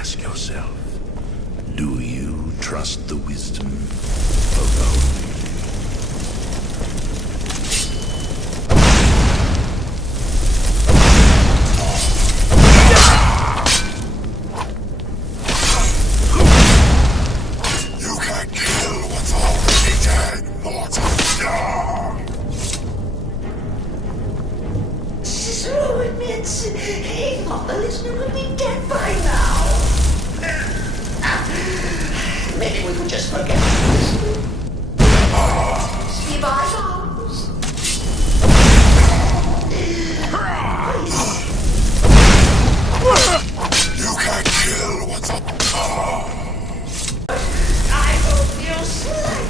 Ask yourself, do you trust the wisdom of our leader? So admits he thought the listener would be dead by now. Maybe we could just forget this. See bygones. You can't kill what's up. I hope you'll slay.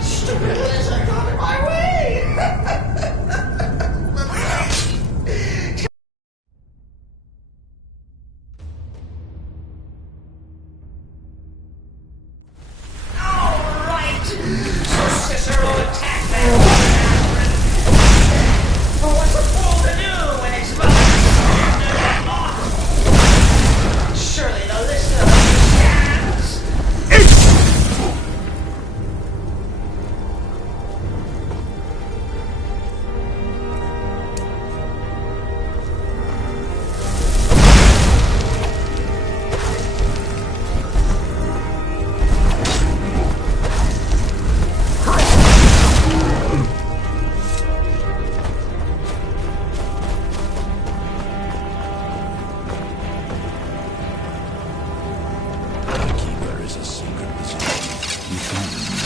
Stupid lizard got in my way.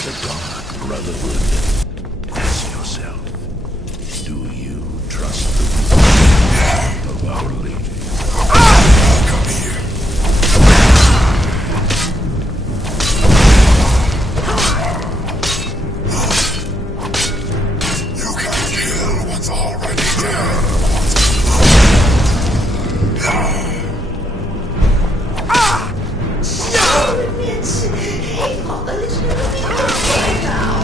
The dark Brotherhood. Ask yourself, do you trust the wisdom of our leader? Come here. You can't kill what's already dead. So admits he thought the listener would be dead by now.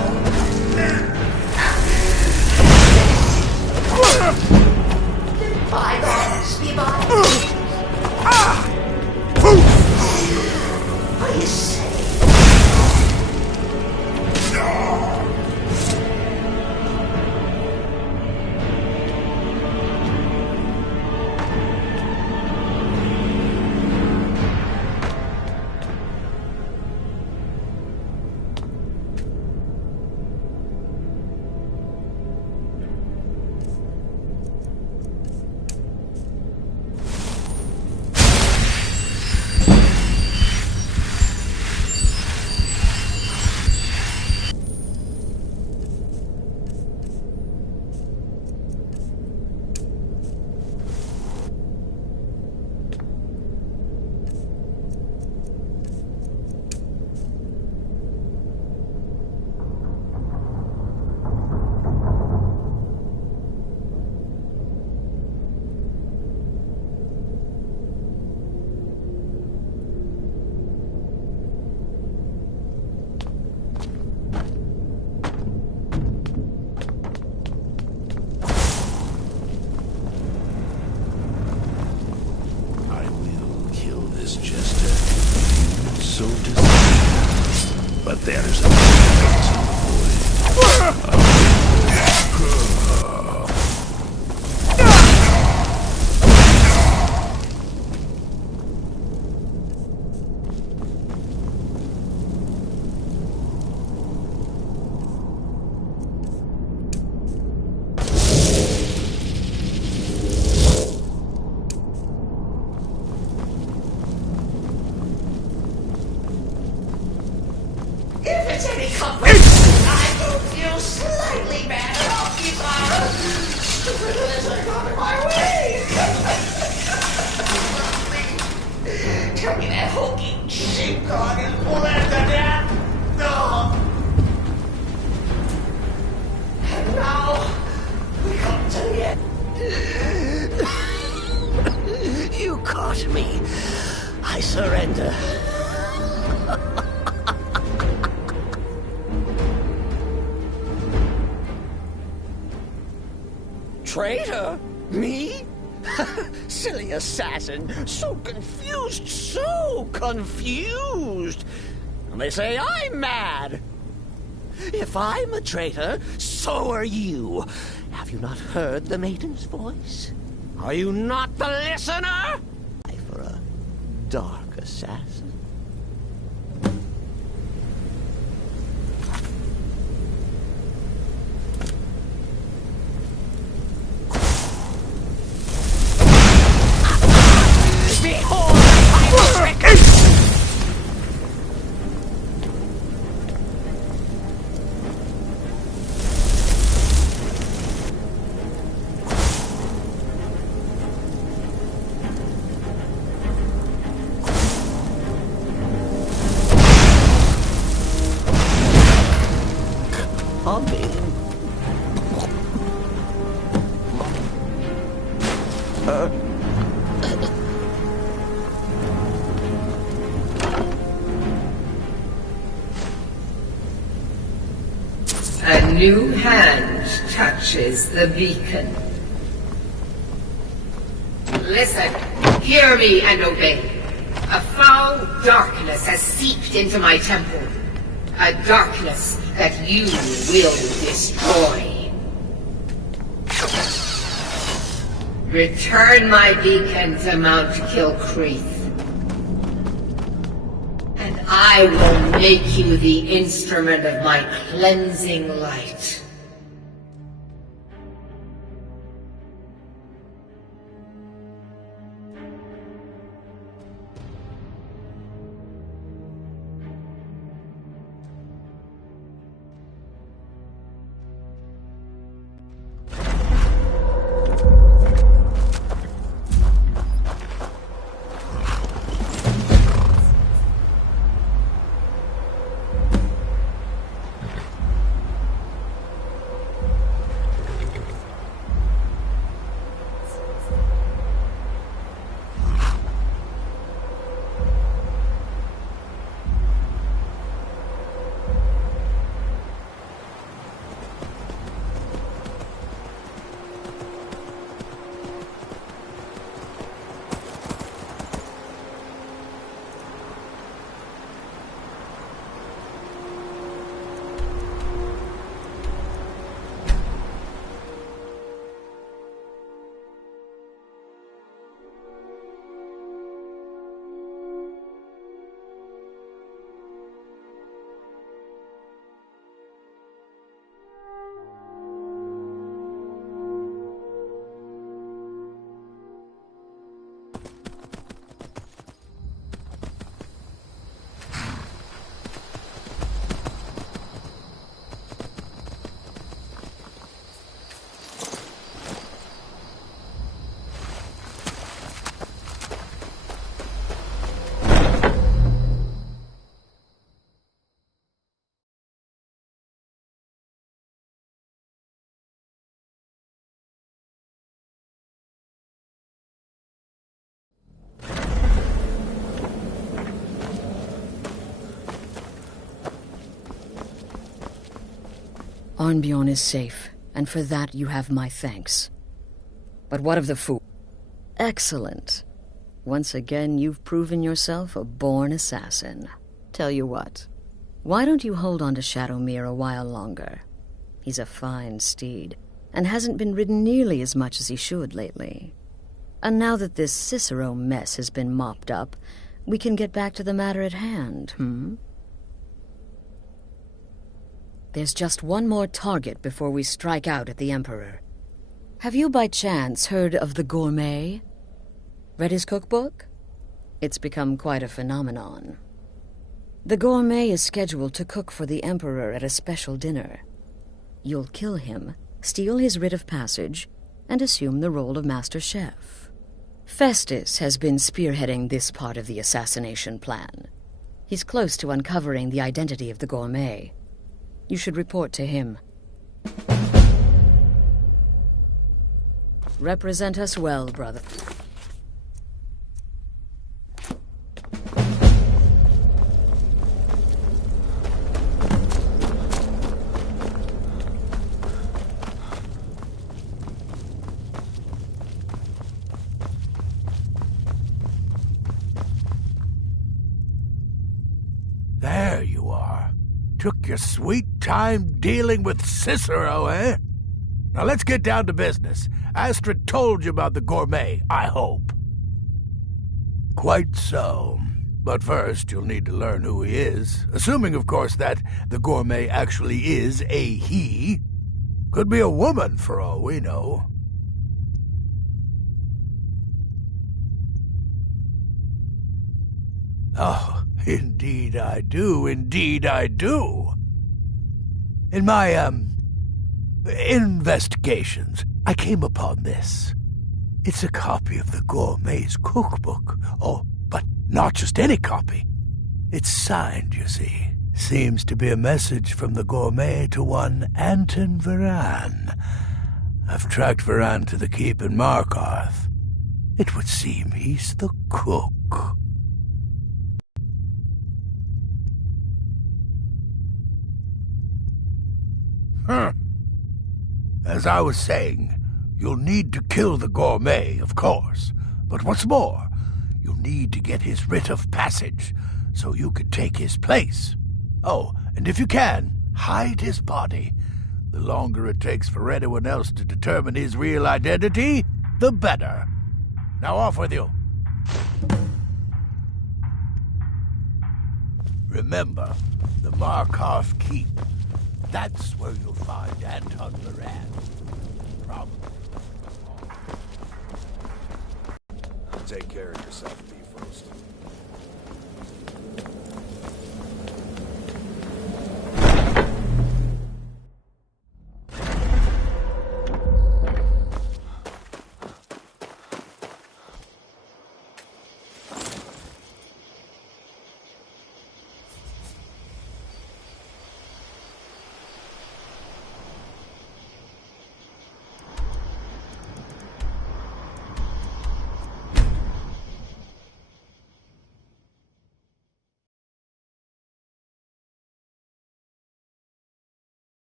Bygones be bygones. Are you saying? So desire, but there's a difference in the void. If it's any comfort, I hope you'll slightly better off these are stupid lizard got in my way. Tell me that hulking sheepdog is pulling to death. No. And now we come to the end. You caught me. I surrender. Traitor? Me? Silly assassin! So confused, so confused! And they say I'm mad! If I'm a traitor, so are you! Have you not heard the maiden's voice? Are you not the listener? For a dark assassin. Behold my trick! A new hand touches the beacon. Listen, hear me and obey. A foul darkness has seeped into my temple. A darkness that you will destroy. Return my beacon to Mount Kilcreath. And I will make you the instrument of my cleansing light. Arnbjorn is safe, and for that you have my thanks. But what of the fool? Excellent. Once again, you've proven yourself a born assassin. Tell you what, why don't you hold on to Shadowmere a while longer? He's a fine steed, and hasn't been ridden nearly as much as he should lately. And now that this Cicero mess has been mopped up, we can get back to the matter at hand, There's just one more target before we strike out at the Emperor. Have you by chance heard of the Gourmet? Read his cookbook? It's become quite a phenomenon. The Gourmet is scheduled to cook for the Emperor at a special dinner. You'll kill him, steal his writ of passage, and assume the role of Master Chef. Festus has been spearheading this part of the assassination plan. He's close to uncovering the identity of the Gourmet. You should report to him. Represent us well, brother. Took your sweet time dealing with Cicero, eh? Now let's get down to business. Astrid told you about the gourmet, I hope. Quite so. But first, you'll need to learn who he is. Assuming, of course, that the gourmet actually is a he. Could be a woman, for all we know. Oh, indeed I do, indeed I do. In my, investigations, I came upon this. It's a copy of the gourmet's cookbook. Oh, but not just any copy. It's signed, you see. Seems to be a message from the gourmet to one Anton Varan. I've tracked Varan to the keep in Markarth. It would seem he's the cook. As I was saying, you'll need to kill the gourmet, of course. But what's more, you'll need to get his writ of passage so you can take his place. Oh, and if you can, hide his body. The longer it takes for anyone else to determine his real identity, the better. Now off with you. Remember, the Markarth Keep. That's where you'll find Anton Varan. Probably. Take care of yourself, Bifrost.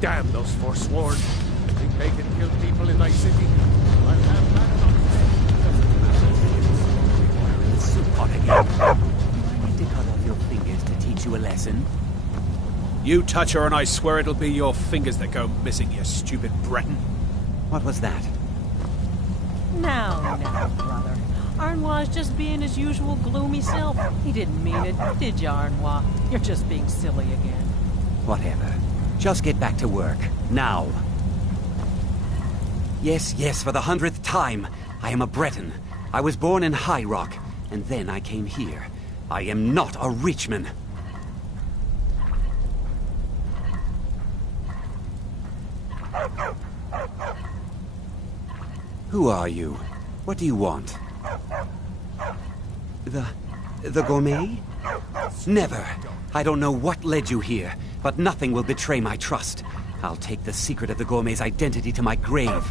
Damn those Forsworn. Think they can kill people in thy city? I'll have that Pot again. I need to cut off your fingers to teach you a lesson. You touch her and I swear it'll be your fingers that go missing, you stupid Breton. What was that? Now, brother. Arnois just being his usual gloomy self. He didn't mean it, did you, Arnois? You're just being silly again. Whatever. Just get back to work. Now. Yes, for the 100th time. I am a Breton. I was born in High Rock, and then I came here. I am not a Richman. Who are you? What do you want? The gourmet? Never. I don't know what led you here, but nothing will betray my trust. I'll take the secret of the gourmet's identity to my grave.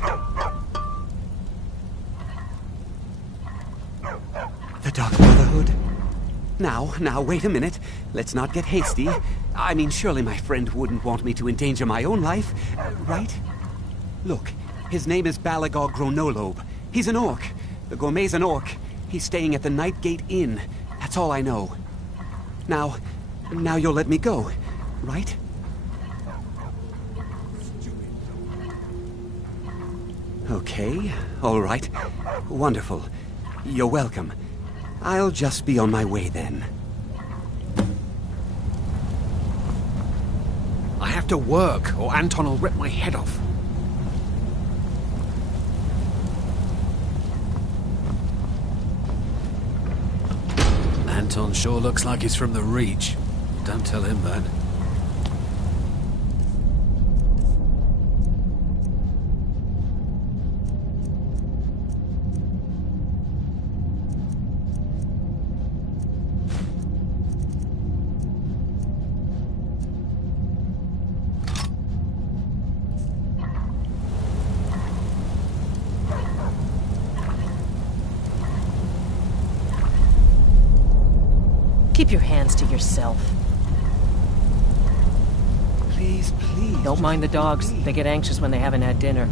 The Dark Brotherhood? Now, wait a minute. Let's not get hasty. I mean, surely my friend wouldn't want me to endanger my own life, right? Look, his name is Balagog Gronolobe. He's an orc. The gourmet's an orc. He's staying at the Nightgate Inn. That's all I know. Now you'll let me go, right? Okay, all right. Wonderful. You're welcome. I'll just be on my way then. I have to work, or Anton will rip my head off. Anton sure looks like he's from the Reach. Don't tell him that. Keep your hands to yourself. Please, please. Don't mind the dogs. They get anxious when they haven't had dinner.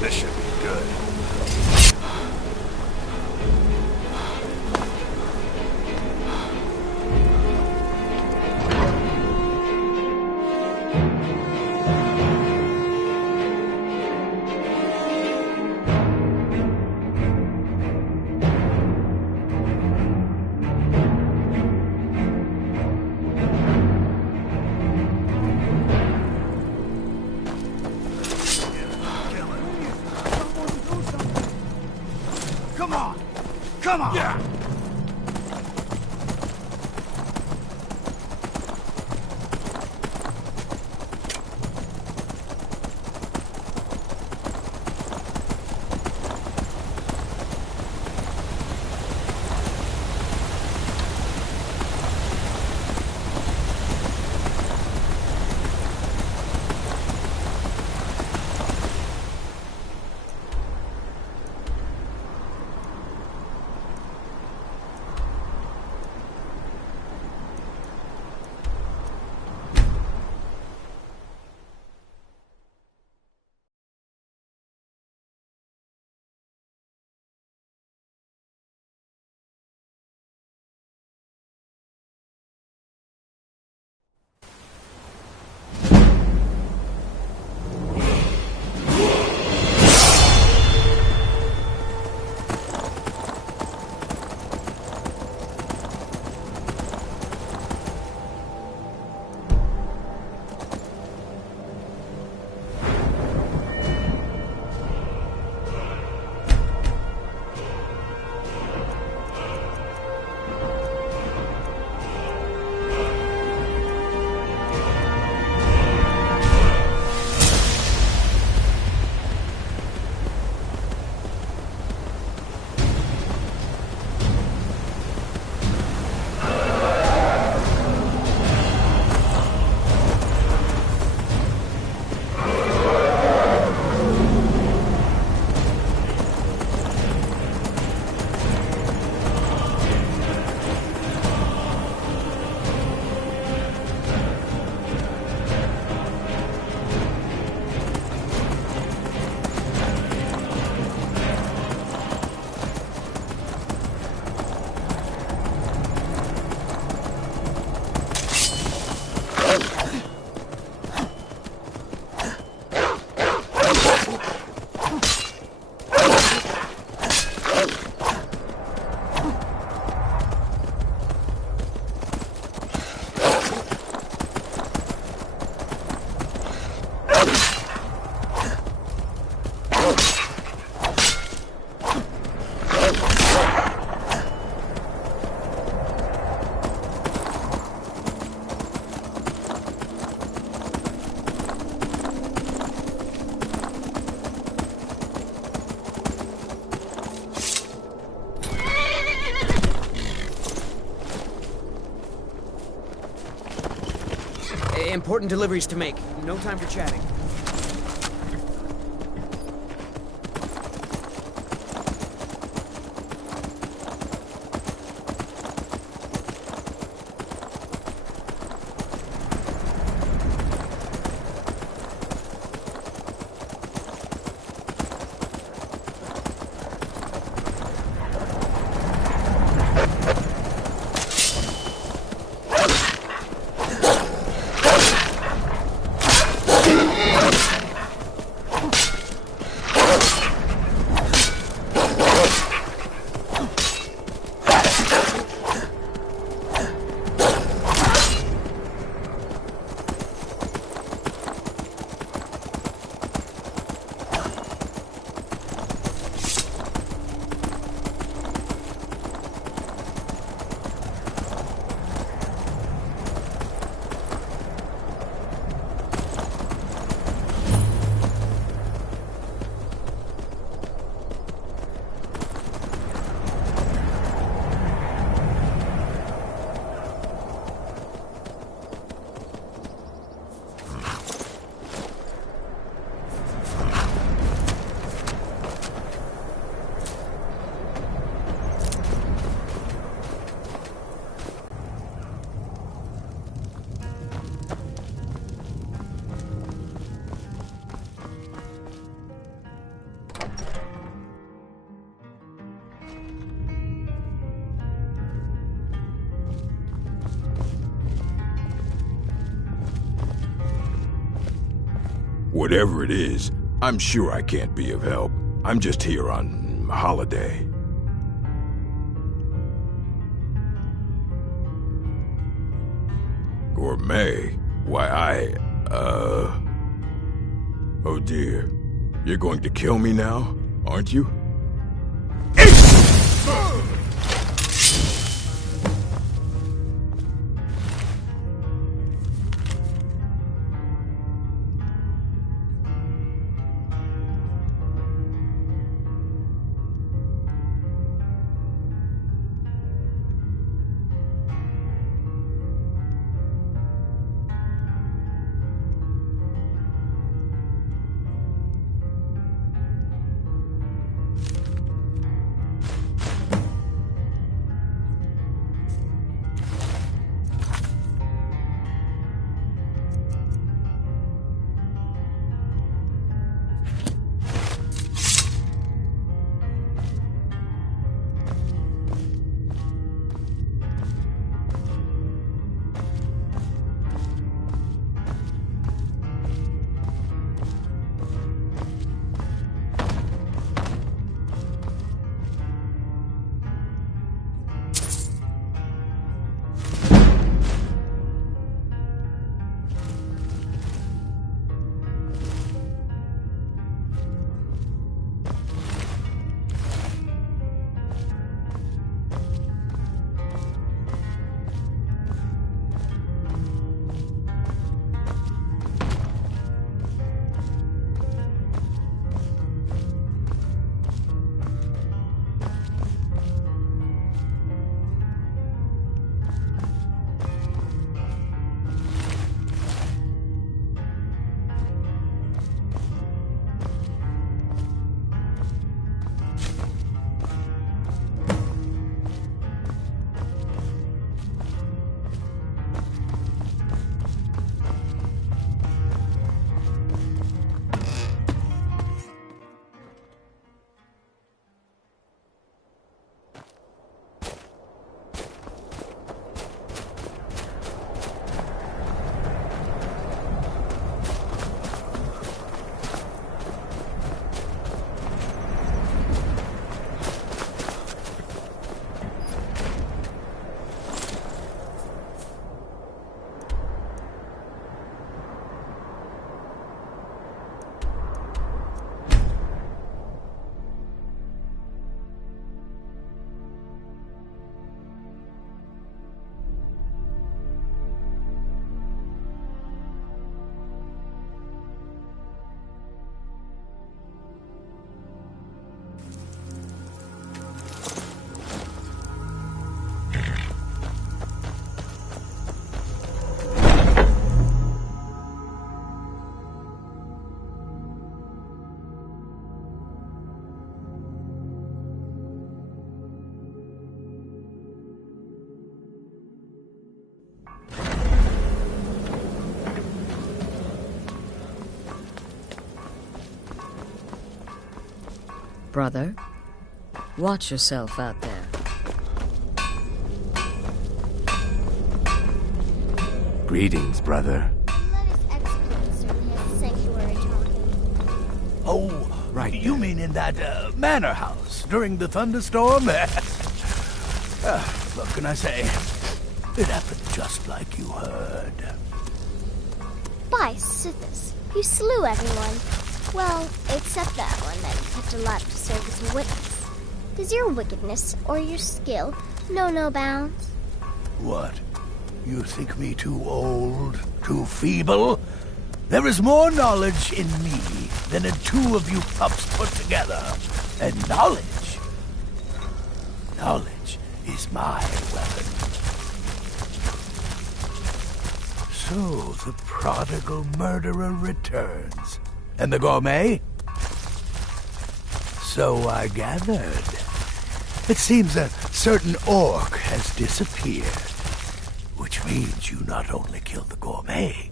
This should be good. Come on! Come on! Yeah. Important deliveries to make. No time for chatting. Whatever it is, I'm sure I can't be of help. I'm just here on holiday. Gourmet? Why, Oh dear. You're going to kill me now, aren't you? Brother, watch yourself out there. Greetings, brother. Let us execute Sir his sanctuary talking. Oh, right. You mean in that manor house during the thunderstorm? What can I say? It happened just like you heard. By Sithis, you slew everyone. Well, except that one that you kept alive to serve as a witness. Does your wickedness or your skill know no bounds? What? You think me too old, too feeble? There is more knowledge in me than in two of you pups put together. And knowledge is my weapon. So the prodigal murderer returns. And the gourmet? So I gathered. It seems a certain orc has disappeared. Which means you not only killed the gourmet,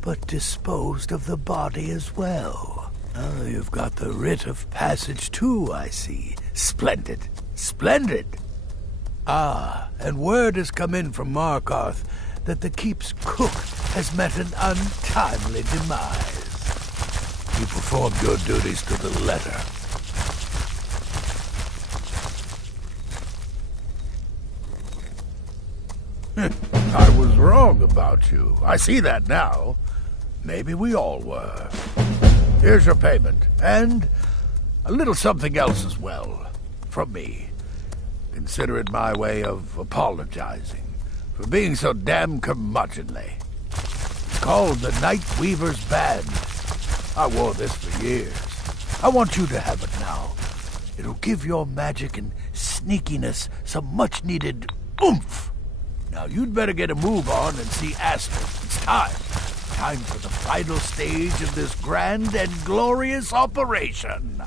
but disposed of the body as well. Oh, you've got the writ of passage too, I see. Splendid. Splendid. Ah, and word has come in from Markarth that the keep's cook has met an untimely demise. You performed your duties to the letter. I was wrong about you. I see that now. Maybe we all were. Here's your payment, and a little something else as well, from me. Consider it my way of apologizing for being so damn curmudgeonly. It's called the Night Weaver's Badge. I wore this for years. I want you to have it now. It'll give your magic and sneakiness some much-needed oomph. Now you'd better get a move on and see Aspen. It's time. Time for the final stage of this grand and glorious operation.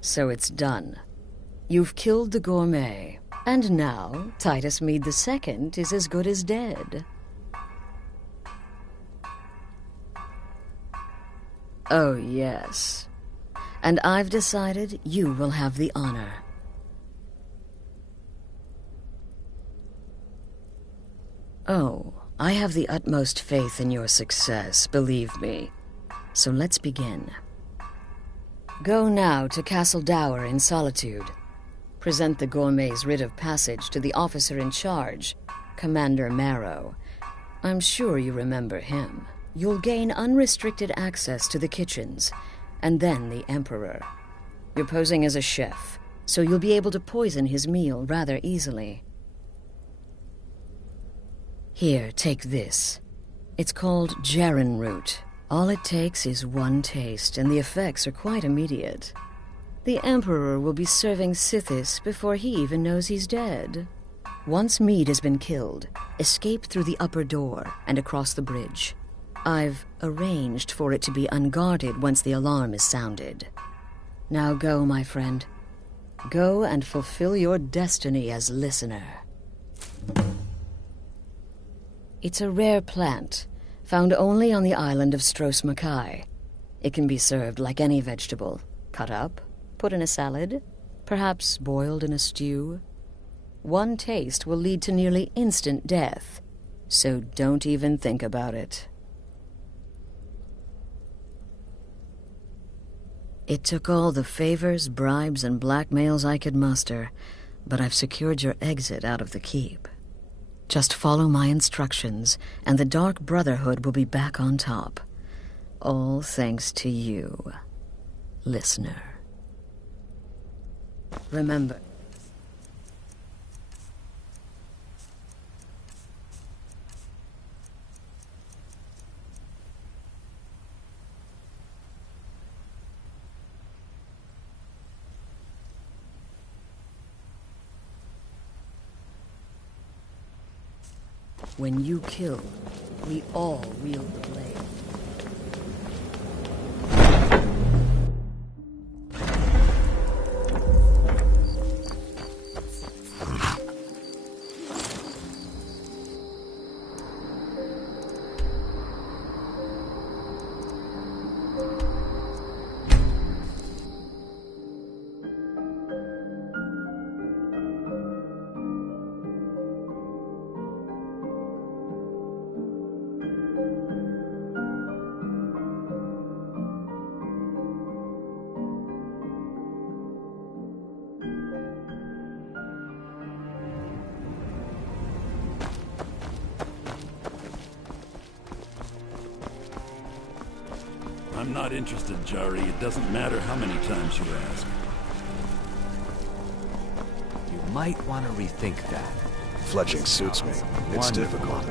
So it's done. You've killed the gourmet, and now Titus Mead II is as good as dead. Oh, yes. And I've decided you will have the honor. Oh, I have the utmost faith in your success, believe me. So let's begin. Go now to Castle Dower in Solitude. Present the gourmet's writ of passage to the officer in charge, Commander Marrow. I'm sure you remember him. You'll gain unrestricted access to the kitchens, and then the Emperor. You're posing as a chef, so you'll be able to poison his meal rather easily. Here, take this. It's called Jarren root. All it takes is one taste, and the effects are quite immediate. The Emperor will be serving Sithis before he even knows he's dead. Once Mead has been killed, escape through the upper door and across the bridge. I've arranged for it to be unguarded once the alarm is sounded. Now go, my friend. Go and fulfill your destiny as listener. It's a rare plant, found only on the island of Stros Makai. It can be served like any vegetable, cut up, put in a salad, perhaps boiled in a stew. One taste will lead to nearly instant death, so don't even think about it. It took all the favors, bribes, and blackmails I could muster, but I've secured your exit out of the keep. Just follow my instructions, and the Dark Brotherhood will be back on top. All thanks to you, listener. Remember, when you kill, we all wield the blade. I'm not interested, Jari. It doesn't matter how many times you ask. You might want to rethink that. Fletching suits me. It's difficult.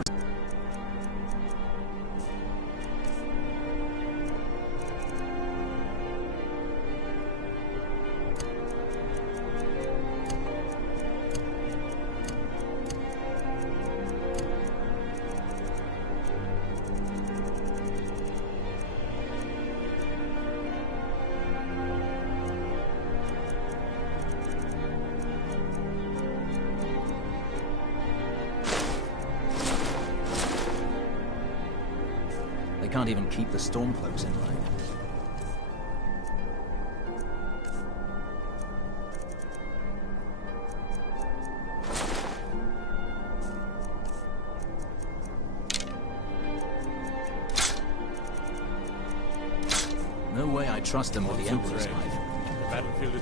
They can't even keep the stormcloaks in line. No way I trust them with the Emperor's life. The battlefield is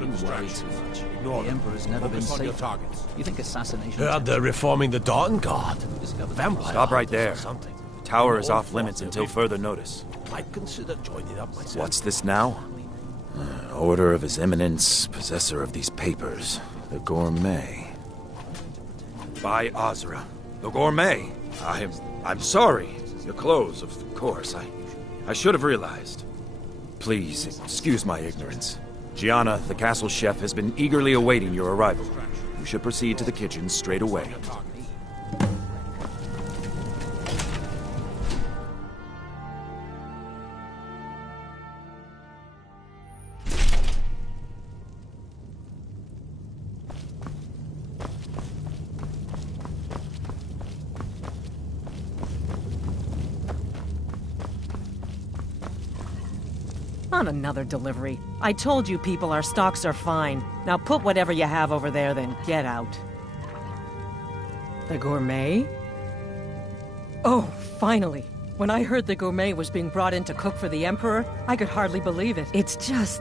You worry too much. The Emperor's never been Focus on your safe. targets. You think assassination... Heard they're reforming the Dawn Guard. Vampire Stop right there. hunters or something. The tower is off limits until further notice. Might consider joining up myself. What's this now? Order of His Eminence, possessor of these papers. The Gourmet. By Azra. The Gourmet. I'm sorry. Your clothes, of course. I should have realized. Please, excuse my ignorance. Gianna, the castle chef, has been eagerly awaiting your arrival. You should proceed to the kitchen straight away. On another delivery. I told you people our stocks are fine. Now put whatever you have over there, then get out. The Gourmet? Oh, finally. When I heard the Gourmet was being brought in to cook for the Emperor, I could hardly believe it. It's just...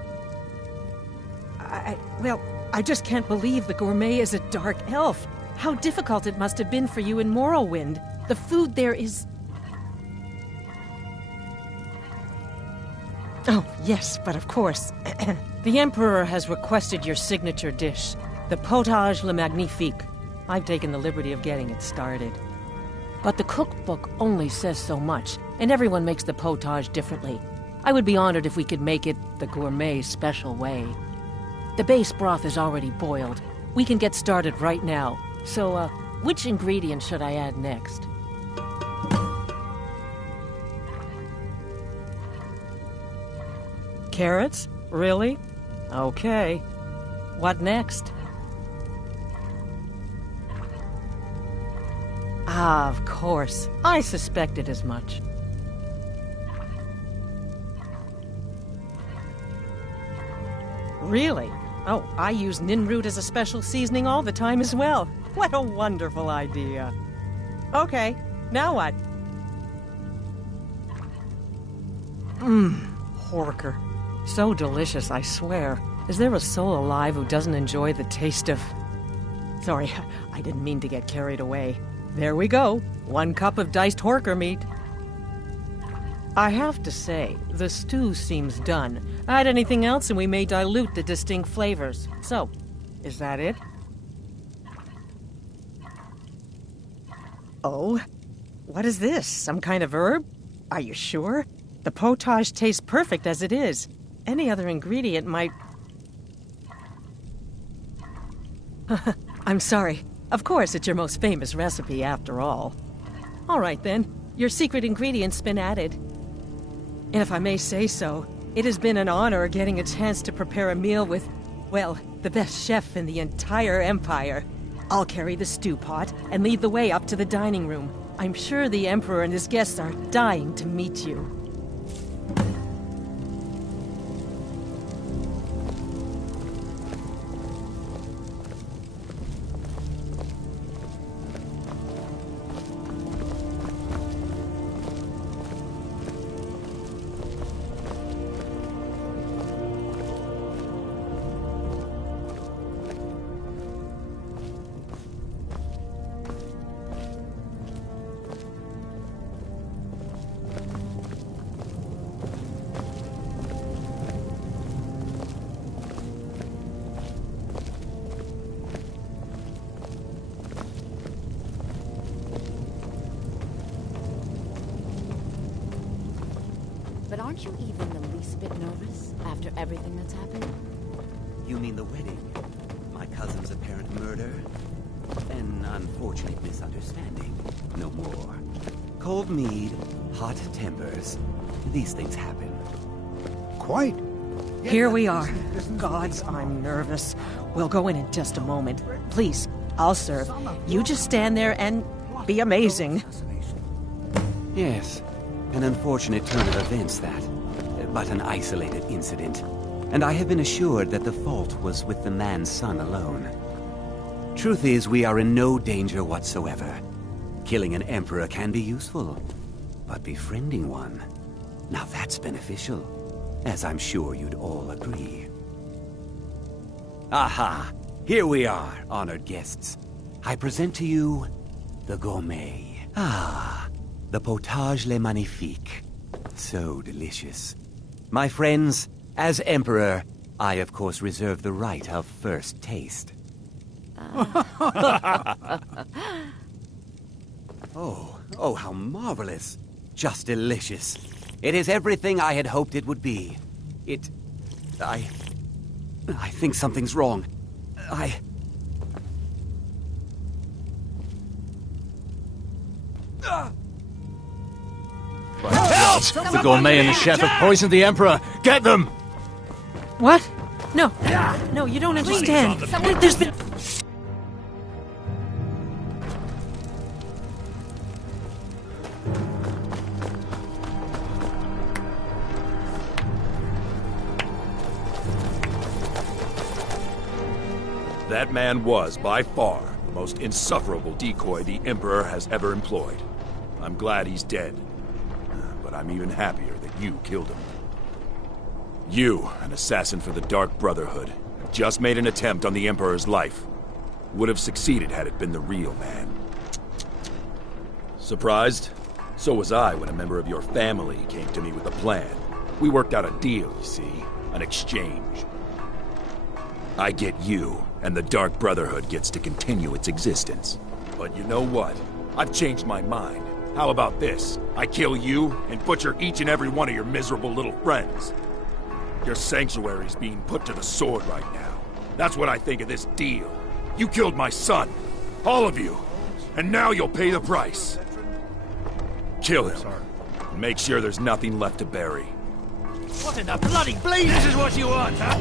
I just can't believe the Gourmet is a dark elf. How difficult it must have been for you in Morrowind. The food there is... Oh, yes, but of course. The Emperor has requested your signature dish, the Potage le Magnifique. I've taken the liberty of getting it started. But the cookbook only says so much, and everyone makes the potage differently. I would be honored if we could make it the Gourmet special way. The base broth is already boiled. We can get started right now. So, which ingredient should I add next? Carrots? Really? Okay. What next? Ah, of course. I suspected as much. Really? Oh, I use ninroot as a special seasoning all the time as well. What a wonderful idea. Okay, now what? Horker. So delicious, I swear. Is there a soul alive who doesn't enjoy the taste of... Sorry, I didn't mean to get carried away. There we go. 1 cup of diced horker meat. I have to say, the stew seems done. Add anything else and we may dilute the distinct flavors. So, is that it? Oh? What is this? Some kind of herb? Are you sure? The potage tastes perfect as it is. Any other ingredient might... I'm sorry. Of course, it's your most famous recipe, after all. All right, then. Your secret ingredient's been added. And if I may say so, it has been an honor getting a chance to prepare a meal with, well, the best chef in the entire Empire. I'll carry the stew pot and lead the way up to the dining room. I'm sure the Emperor and his guests are dying to meet you. But aren't you even the least bit nervous after everything that's happened? You mean the wedding? My cousin's apparent murder? An unfortunate misunderstanding. No more. Cold mead, hot tempers. These things happen. Quite. Here we are. Gods, I'm nervous. We'll go in just a moment. Please, I'll serve. You just stand there and be amazing. Yes, An unfortunate turn of events, that. But an isolated incident. And I have been assured that the fault was with the man's son alone. Truth is, we are in no danger whatsoever. Killing an emperor can be useful, but befriending one, now that's beneficial, as I'm sure you'd all agree. Aha! Here we are, honored guests. I present to you the gourmet. Ah, the potage le magnifique. So delicious. My friends, as Emperor, I of course reserve the right of first taste. Oh, how marvelous. Just delicious. It is everything I had hoped it would be. I think something's wrong. Help! The gourmet and the chef have poisoned the Emperor. Get them! What? No. No, you don't understand. There's been... That man was, by far, the most insufferable decoy the Emperor has ever employed. I'm glad he's dead. But I'm even happier that you killed him. You, an assassin for the Dark Brotherhood, have just made an attempt on the Emperor's life. Would have succeeded had it been the real man. Surprised? So was I when a member of your family came to me with a plan. We worked out a deal, you see. An exchange. I get you, and the Dark Brotherhood gets to continue its existence. But you know what? I've changed my mind. How about this? I kill you and butcher each and every one of your miserable little friends. Your sanctuary's being put to the sword right now. That's what I think of this deal. You killed my son. All of you. And now you'll pay the price. Kill him. And make sure there's nothing left to bury. What in the bloody bleed? This is what you want, huh?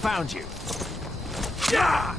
Found you. Yeah!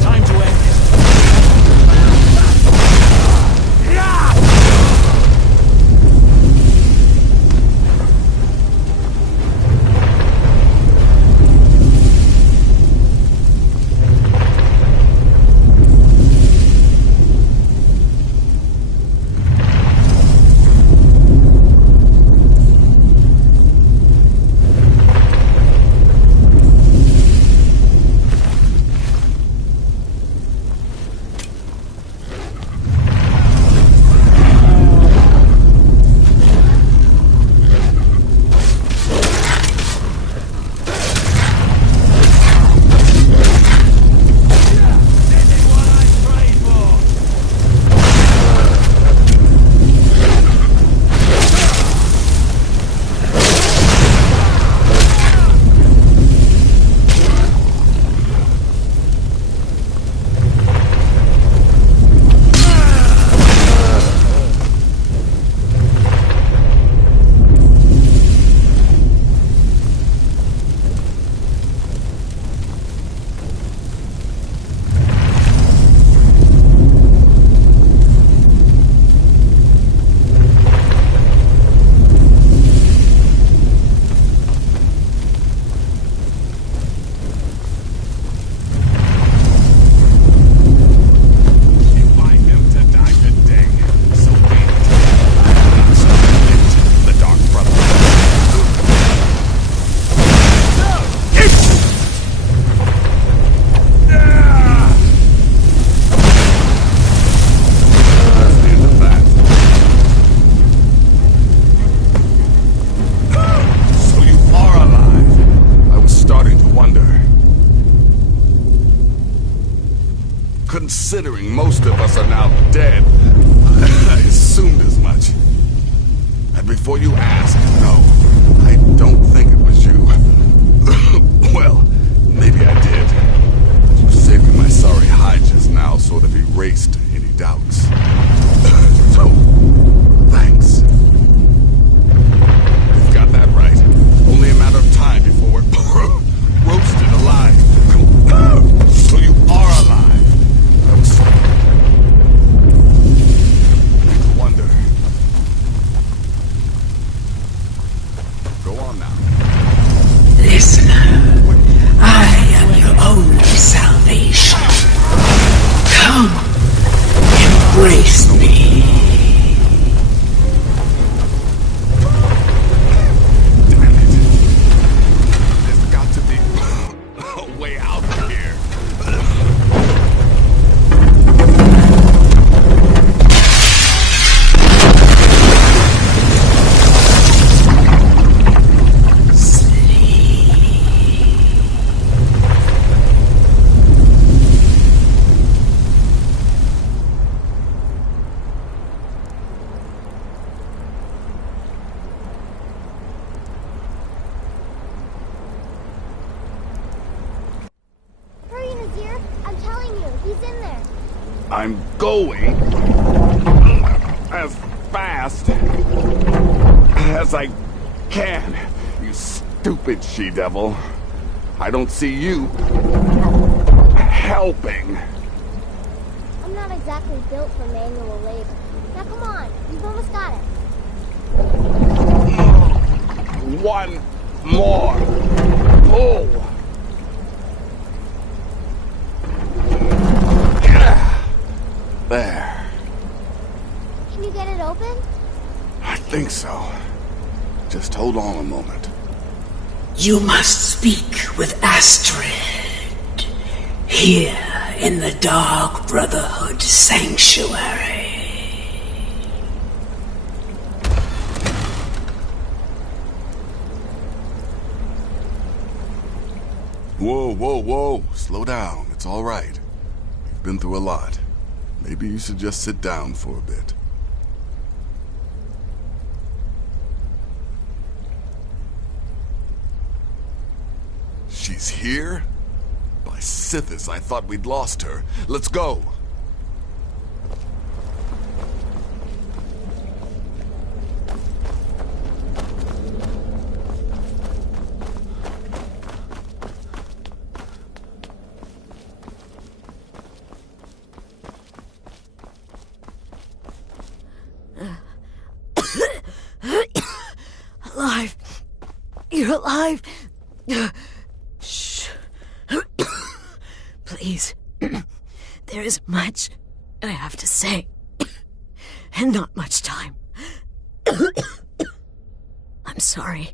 Time to end this. Considering most of us are now dead, I assumed as much. And before you ask, no, I don't think it was you. Well, maybe I did. But you saving my sorry hide just now sort of erased any doubts. So, thanks. You've got that right. Only a matter of time before we're roasted alive. So you are alive. I was wonder. Go on now. Listener, I am your only salvation. Come, embrace me. Damn it. There's got to be a way out of here. Hurry, Nazir. I'm telling you, he's in there. I'm going as fast as I can, you stupid she-devil. I don't see you helping. I'm not exactly built for manual labor. Now come on, you've almost got it. One more pull. There. Can you get it open? I think so. Just hold on a moment. You must speak with Astrid. Here in the Dark Brotherhood Sanctuary. Whoa, whoa, whoa. Slow down. It's all right. You've been through a lot. Maybe you should just sit down for a bit. She's here? By Sithis, I thought we'd lost her. Let's go. Alive. You're alive. Shh. Please. There is much I have to say. And not much time. I'm sorry.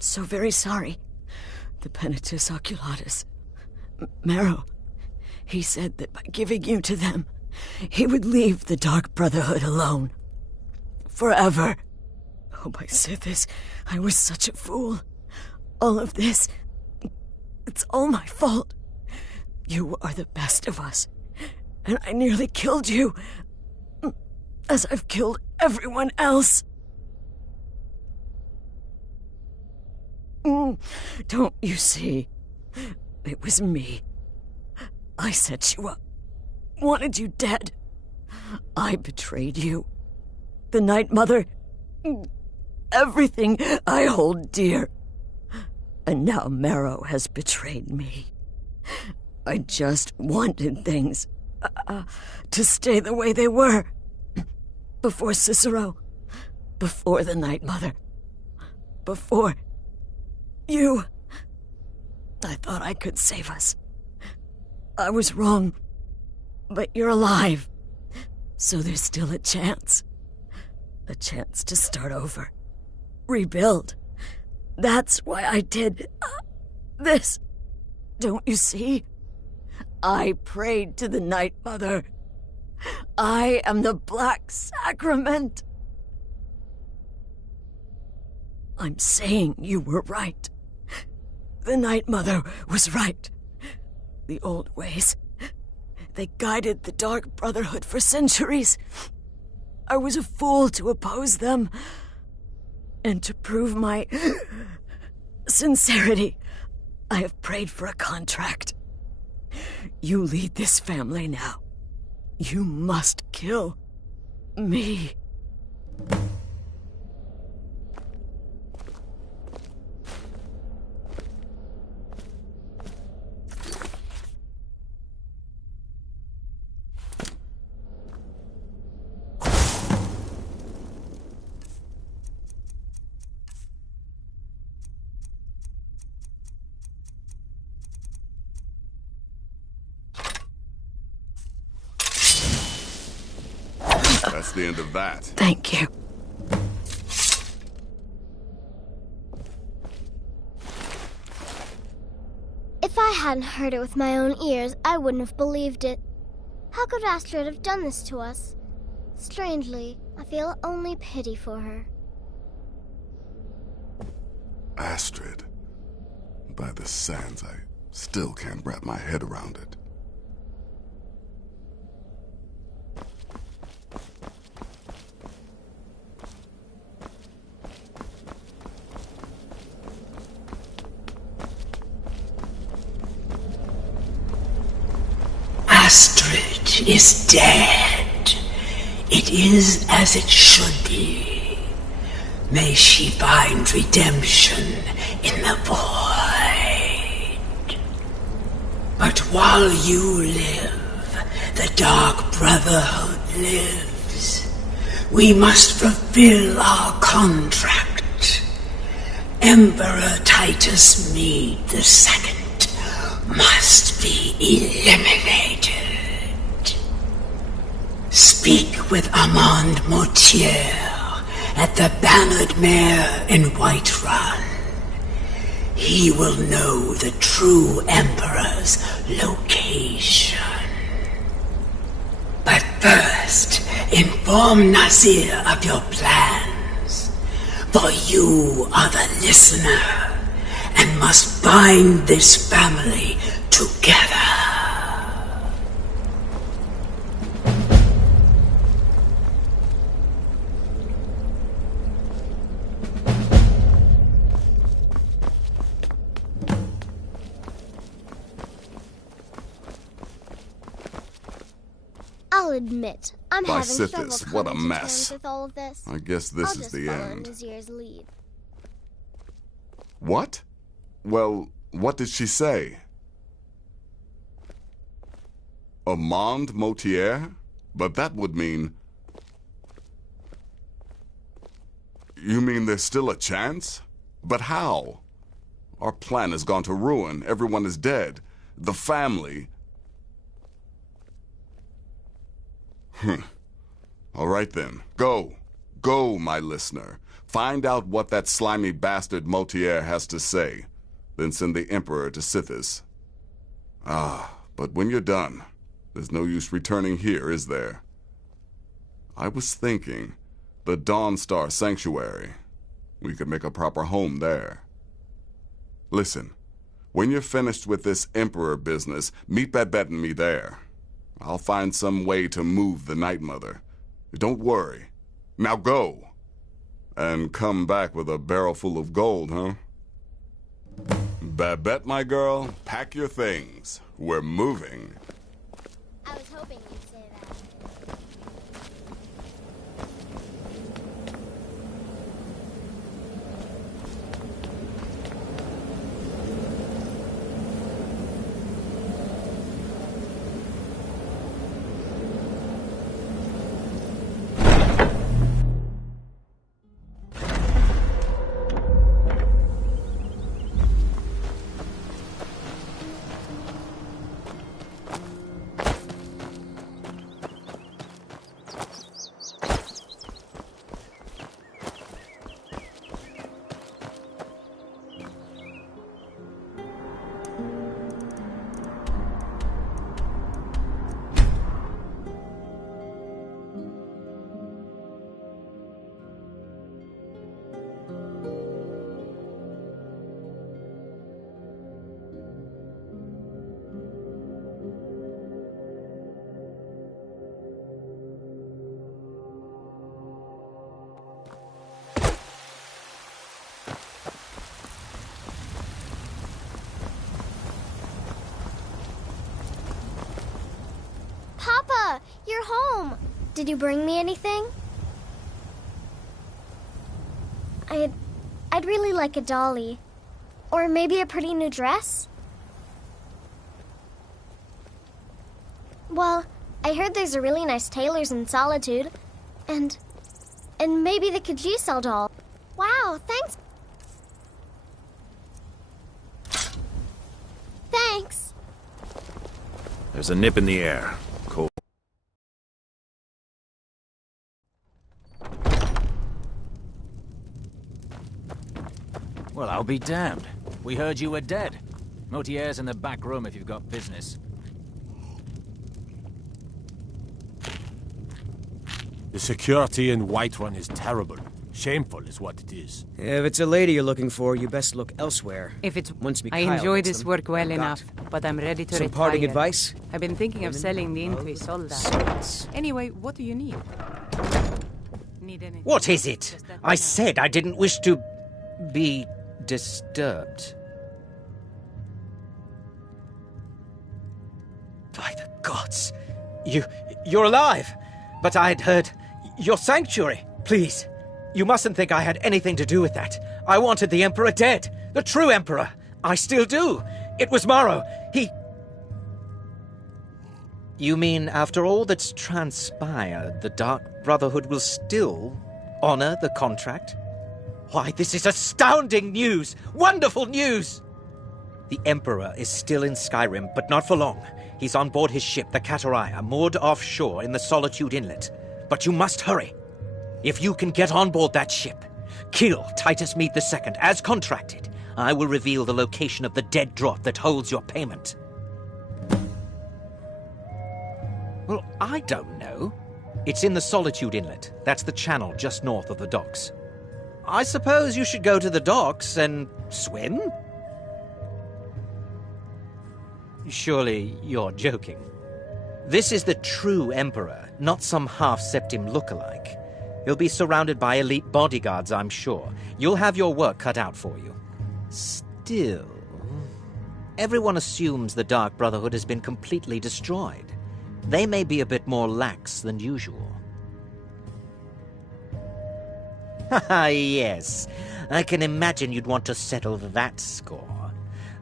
So very sorry. The Penitus Oculatus. Marrow. He said that by giving you to them, he would leave the Dark Brotherhood alone. Forever. Oh, by Sithis, I was such a fool. All of this, it's all my fault. You are the best of us, and I nearly killed you, as I've killed everyone else. Don't you see? It was me. I set you up, wanted you dead. I betrayed you. The Night Mother, everything I hold dear. And now Marrow has betrayed me. I just wanted things to stay the way they were. Before Cicero, before the Night Mother, before you. I thought I could save us. I was wrong, but you're alive. So there's still a chance. A chance to start over. Rebuild. That's why I did this. Don't you see? I prayed to the Night Mother. I am the Black Sacrament. I'm saying you were right. The Night Mother was right. The old ways. They guided the Dark Brotherhood for centuries. I was a fool to oppose them. And to prove my sincerity, I have prayed for a contract. You lead this family now. You must kill me. That's the end of that. Thank you. If I hadn't heard it with my own ears, I wouldn't have believed it. How could Astrid have done this to us? Strangely, I feel only pity for her. Astrid. By the sands, I still can't wrap my head around it. Astrid is dead. It is as it should be. May she find redemption in the void. But while you live, the Dark Brotherhood lives. We must fulfill our contract. Emperor Titus Mede II must be eliminated. Speak with Armand Mortier at the bannered mare in Whiterun. He will know the true Emperor's location. But first, inform Nazir of your plans, for you are the listener and must bind this family together. I'll admit, I'm having trouble Sithis, what a coming to mess. terms with all of this. I guess this I'll is just the follow end. Nazir's lead. What? Well, what did she say? Amand Motier? But that would mean... You mean there's still a chance? But how? Our plan has gone to ruin. Everyone is dead. The family... All right then. Go. Go, my listener. Find out what that slimy bastard Motier has to say. Then send the Emperor to Sithis. But when you're done, there's no use returning here, is there? I was thinking, the Dawnstar Sanctuary. We could make a proper home there. Listen, when you're finished with this Emperor business, meet Babette and me there. I'll find some way to move the Night Mother. Don't worry. Now go. And come back with a barrel full of gold, huh? Babette, my girl, pack your things. We're moving. I was hoping you'd say that. Papa, you're home. Did you bring me anything? I'd really like a dolly. Or maybe a pretty new dress? Well, I heard there's a really nice tailor's in Solitude. And maybe the Kajisel doll. Wow, thanks. Thanks. There's a nip in the air. Cool. Well, I'll be damned. We heard you were dead. Motier's in the back room if you've got business. The security in Whiterun is terrible. Shameful is what it is. If it's a lady you're looking for, you best look elsewhere. If it's... Once I Mikhail enjoy gets this them, work well got enough, but I'm ready to some retire. parting advice? I've been thinking of selling the into Isolda. Anyway, what do you need? Need anything? What is it? I said I didn't wish to be disturbed. By the gods! You're alive! But I'd heard your sanctuary. Please, you mustn't think I had anything to do with that. I wanted the Emperor dead. The true Emperor. I still do. It was Morrow. You mean after all that's transpired, the Dark Brotherhood will still honor the contract? Why, this is astounding news! Wonderful news! The Emperor is still in Skyrim, but not for long. He's on board his ship, the Kataraya, moored offshore in the Solitude Inlet. But you must hurry. If you can get on board that ship, kill Titus Meade II as contracted, I will reveal the location of the dead drop that holds your payment. Well, I don't know. It's in the Solitude Inlet. That's the channel just north of the docks. I suppose you should go to the docks and swim? Surely you're joking. This is the true Emperor, not some half-septim lookalike. He'll be surrounded by elite bodyguards, I'm sure. You'll have your work cut out for you. Still, everyone assumes the Dark Brotherhood has been completely destroyed. They may be a bit more lax than usual. Haha, yes. I can imagine you'd want to settle that score.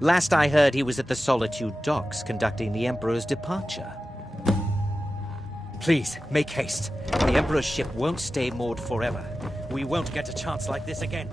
Last I heard, he was at the Solitude docks conducting the Emperor's departure. Please, make haste. The Emperor's ship won't stay moored forever. We won't get a chance like this again.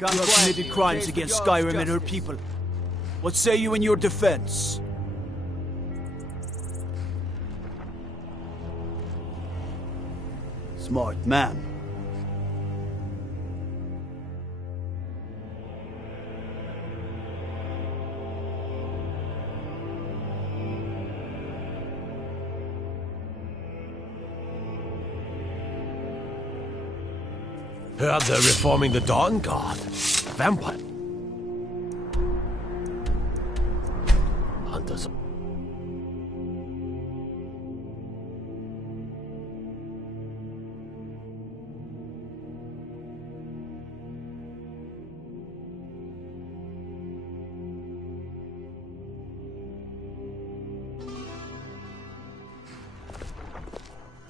You have committed crimes against Skyrim and her people. What say you in your defense? Smart man. Heard they're reforming the Dawn Guard. Vampire. Hunters.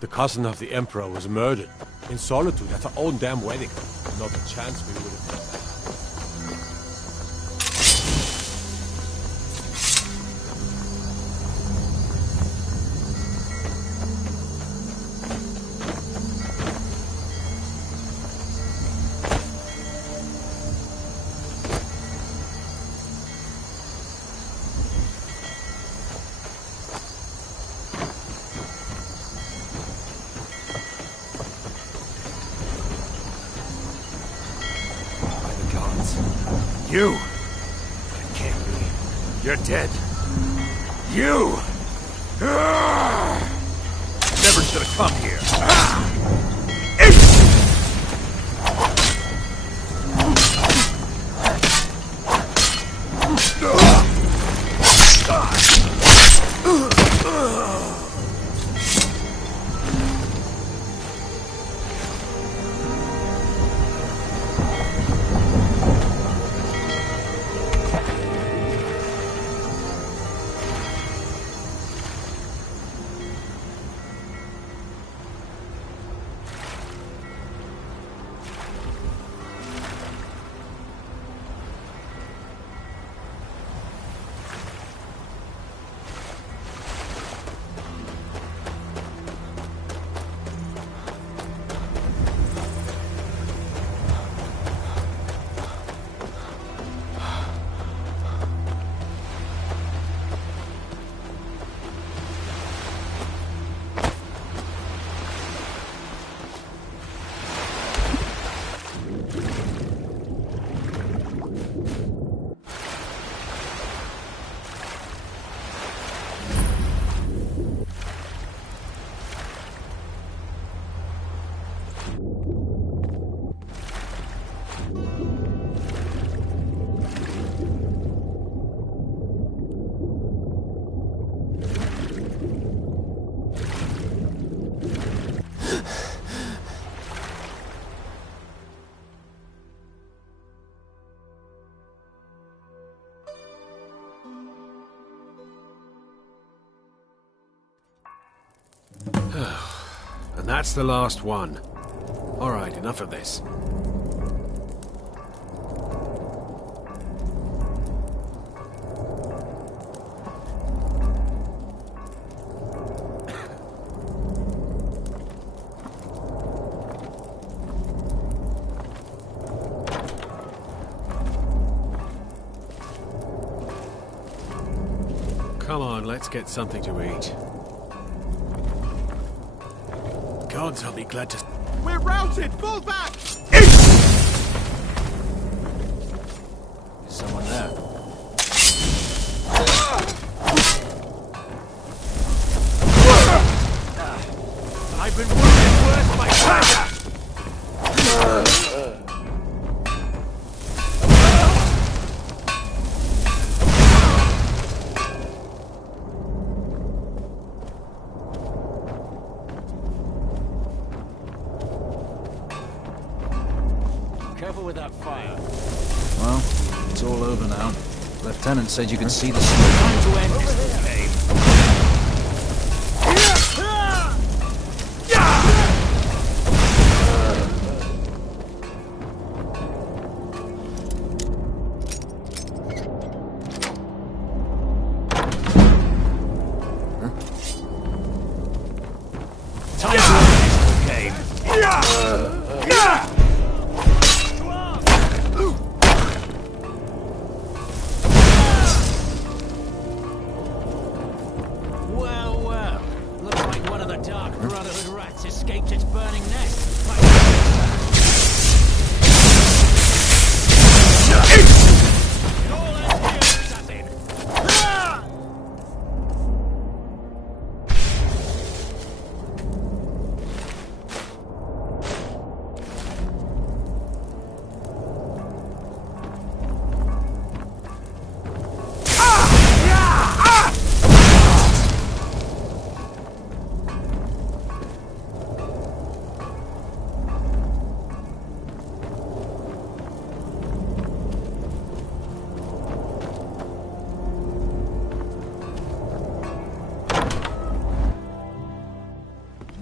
The cousin of the Emperor was murdered in Solitude at her own damn wedding. Not a chance we would have done that. You! It can't be. You're dead. You! Never should have come here. And that's the last one. Alright, enough of this. Come on, let's get something to eat. Gods, I'll be glad to... We're routed! Fall back! Is someone there? I've been wounded worse by pleasure! Careful with that fire. Well, it's all over now. Lieutenant said you could see the smoke. Time to end this game. Time to end this game. Well, looks like one of the Dark Brotherhood rats escaped its burning nest.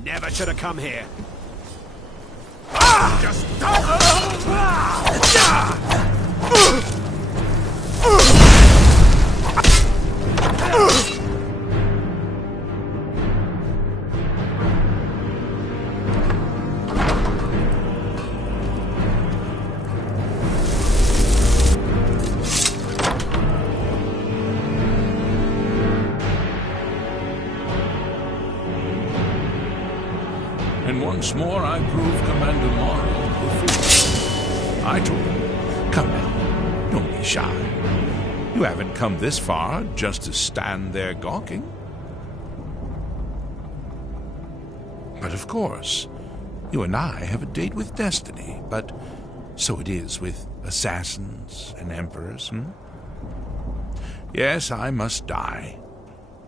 Never should have come here. Just And once more I prove Commander Morrow the fool. I told him, come now, don't be shy. You haven't come this far just to stand there gawking. But of course, you and I have a date with destiny, but so it is with assassins and emperors, Yes, I must die,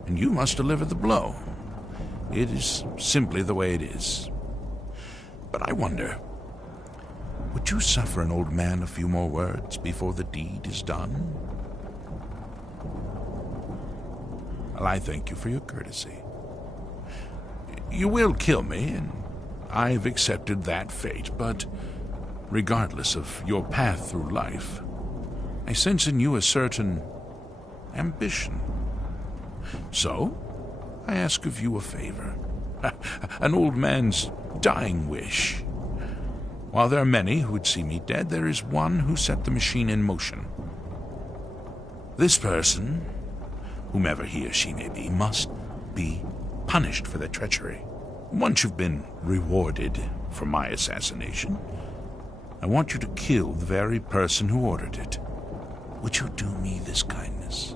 and you must deliver the blow. It is simply the way it is. But I wonder, would you suffer an old man a few more words before the deed is done? Well, I thank you for your courtesy. You will kill me, and I've accepted that fate, but regardless of your path through life, I sense in you a certain ambition. So, I ask of you a favor. An old man's dying wish. While there are many who would see me dead, there is one who set the machine in motion. This person, whomever he or she may be, must be punished for their treachery. Once you've been rewarded for my assassination, I want you to kill the very person who ordered it. Would you do me this kindness?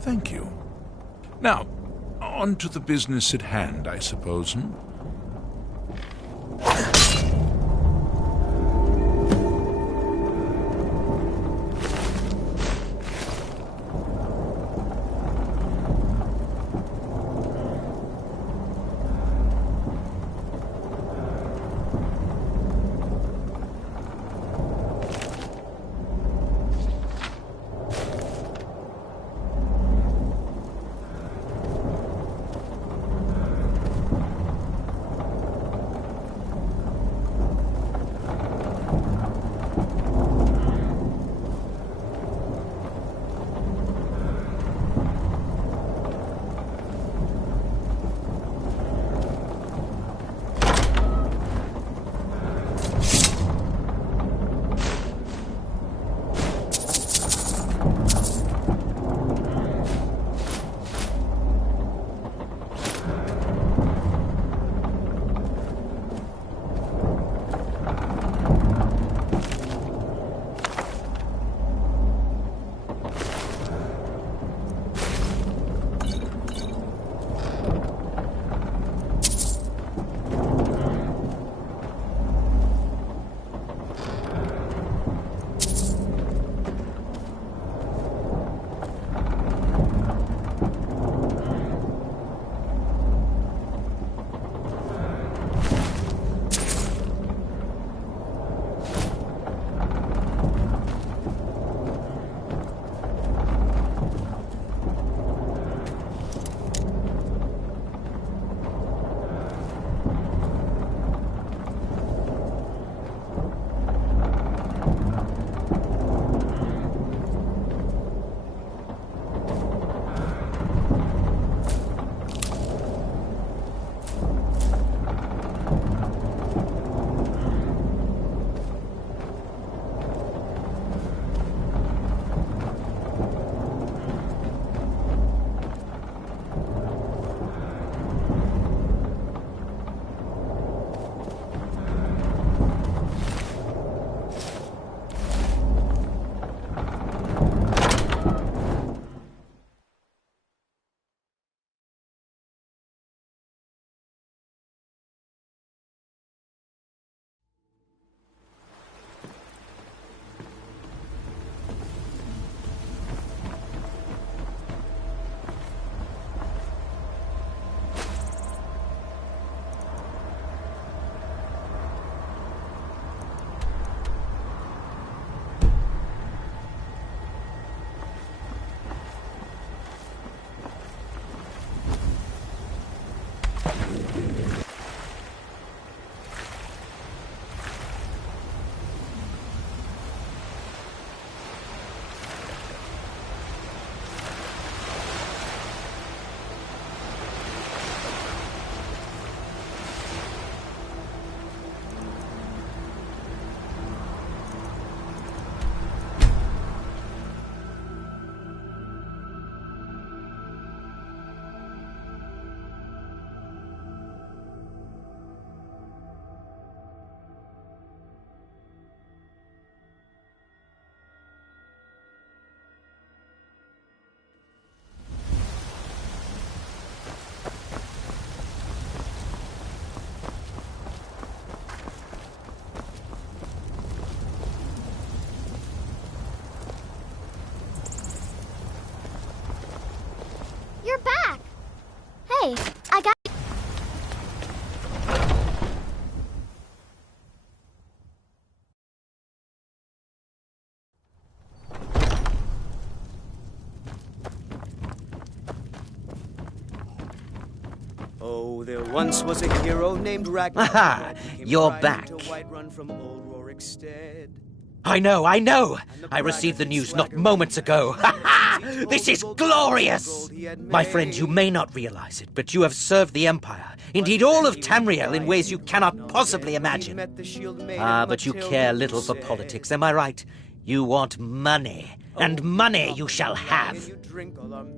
Thank you. Now, on to the business at hand, I suppose, Hey, I got... Oh, there once was a hero named Ragnar. Aha! You're back. I know! I received the news not moments ago. This is glorious! My friend, you may not realize it, but you have served the Empire, indeed all of Tamriel, in ways you cannot possibly imagine. But you care little for politics, am I right? You want money, and money you shall have.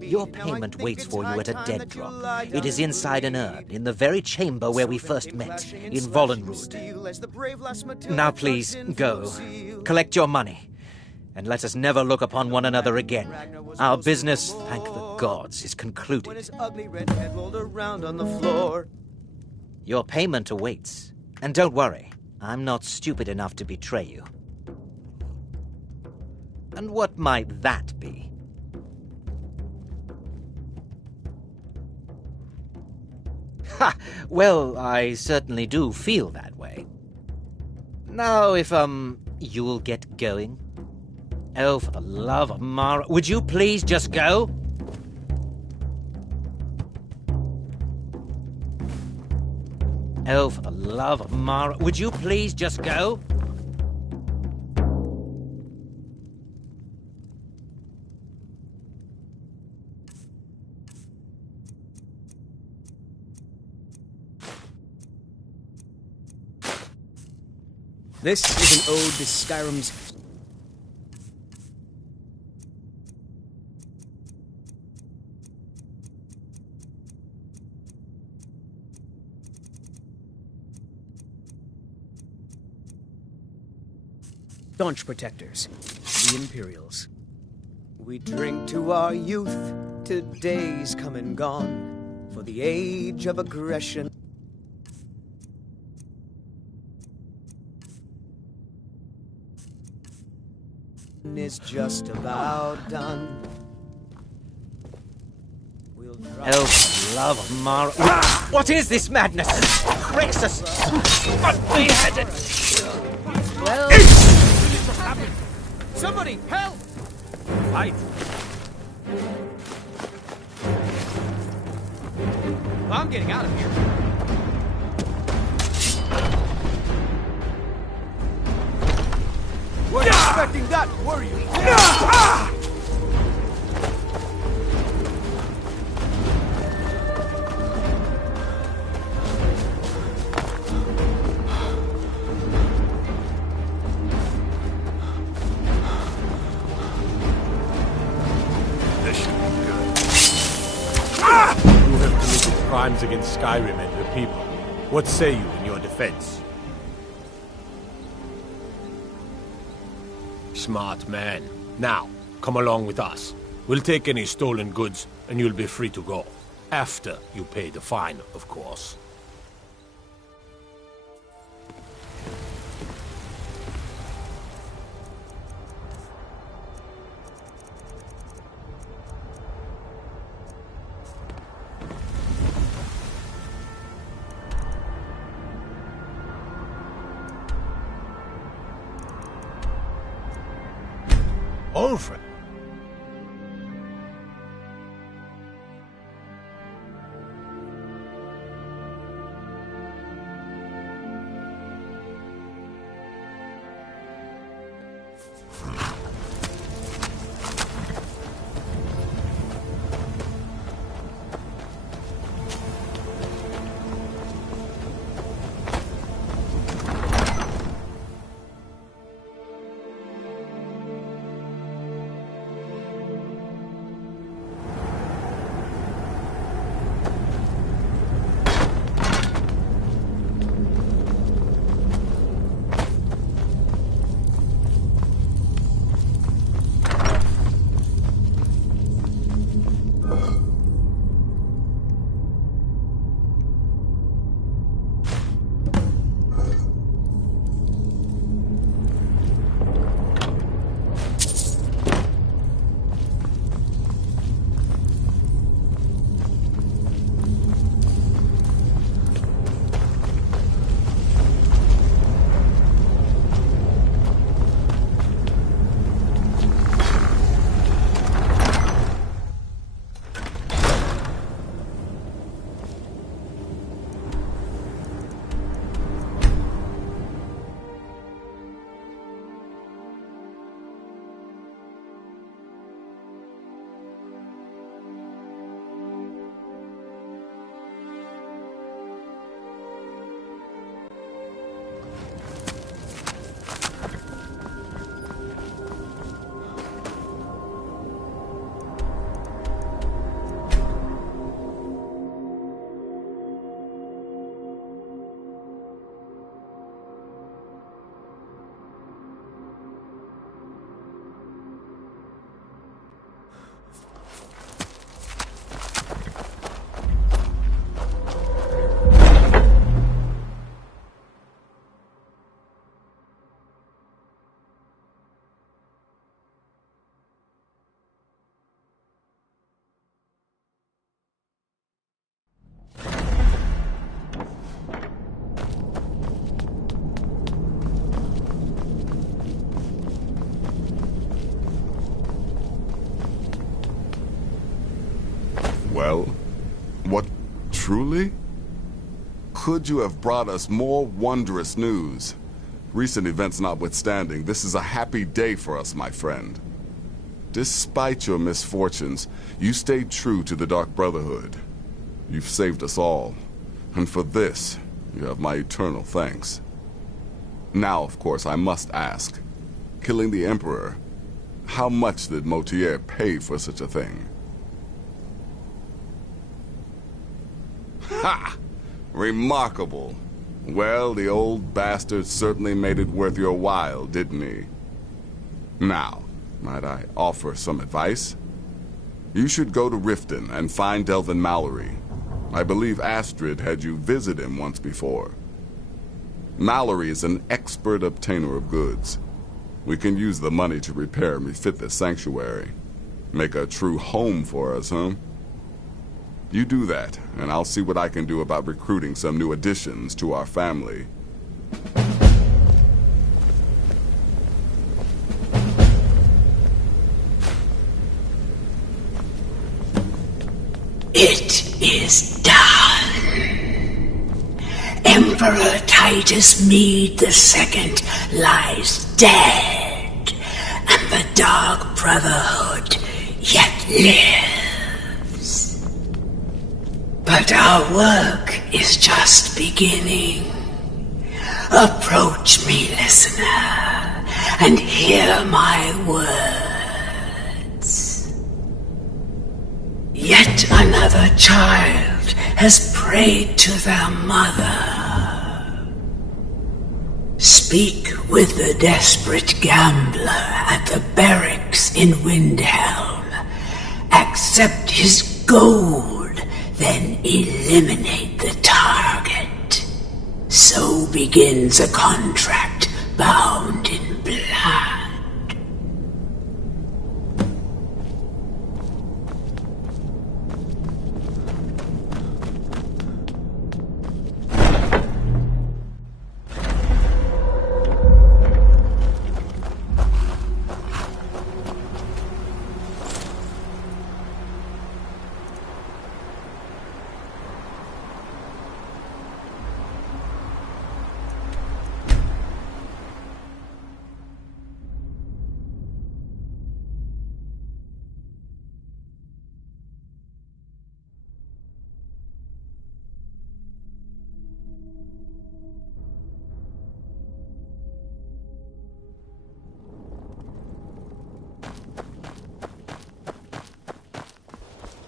Your payment waits for you at a dead drop. It is inside an urn, in the very chamber where we first met, in Vollenrud. Now please, go. Collect your money, and let us never look upon one another again. Our business, thank the gods, is concluded. Your payment awaits. And don't worry, I'm not stupid enough to betray you. And what might that be? Ha! Well, I certainly do feel that way. Now, if, you'll get going? Oh, for the love of Mara, would you please just go? Oh, for the love of Mara, would you please just go? This is an ode to Skyrim's... staunch protectors, the Imperials. We drink to our youth, to days come and gone, for the age of aggression. Is just about done. Oh, for the love of Mara. What is this madness? Rexus! Beheaded! Well... Somebody, help! Fight! I'm getting out of here. Weren't expecting that, were you? This should be good. You have committed crimes against Skyrim and her people. What say you in your defense? Smart man. Now, come along with us. We'll take any stolen goods, and you'll be free to go. After you pay the fine, of course. Over. Well, what truly? Could you have brought us more wondrous news? Recent events notwithstanding, this is a happy day for us, my friend. Despite your misfortunes, you stayed true to the Dark Brotherhood. You've saved us all, and for this, you have my eternal thanks. Now, of course, I must ask, killing the Emperor, how much did Motier pay for such a thing? Ha! Remarkable. Well, the old bastard certainly made it worth your while, didn't he? Now, might I offer some advice? You should go to Riften and find Delvin Mallory. I believe Astrid had you visit him once before. Mallory is an expert obtainer of goods. We can use the money to repair and refit this sanctuary. Make a true home for us, huh? You do that, and I'll see what I can do about recruiting some new additions to our family. It is done. Emperor Titus Mede II lies dead, and the Dark Brotherhood yet lives. But our work is just beginning. Approach me, listener, and hear my words. Yet another child has prayed to their mother. Speak with the desperate gambler at the barracks in Windhelm. Accept his gold, then eliminate the target. So begins a contract bound in blood.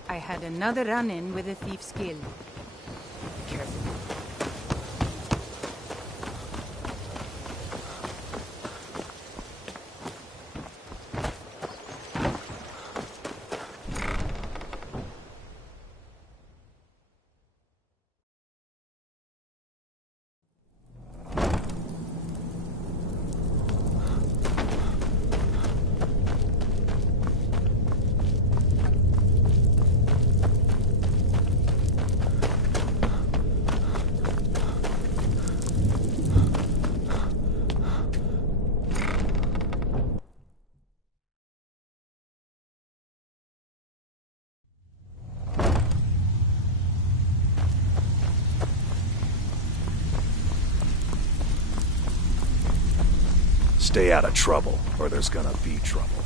I had another run-in with a thief's guild. Careful. Stay out of trouble, or there's gonna be trouble.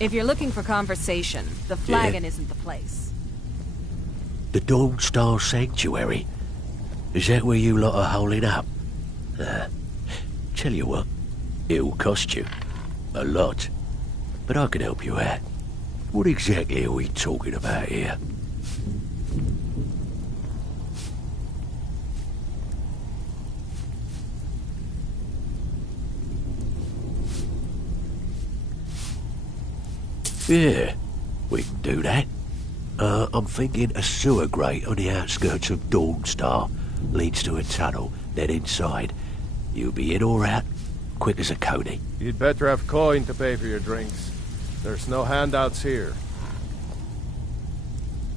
If you're looking for conversation, the flagon isn't the place. The Dawn Star Sanctuary? Is that where you lot are holding up? Tell you what, it'll cost you. A lot. But I can help you out. What exactly are we talking about here? Yeah, we can do that. I'm thinking a sewer grate on the outskirts of Dawnstar leads to a tunnel, then inside. You'll be in or out, quick as a coney. You'd better have coin to pay for your drinks. There's no handouts here.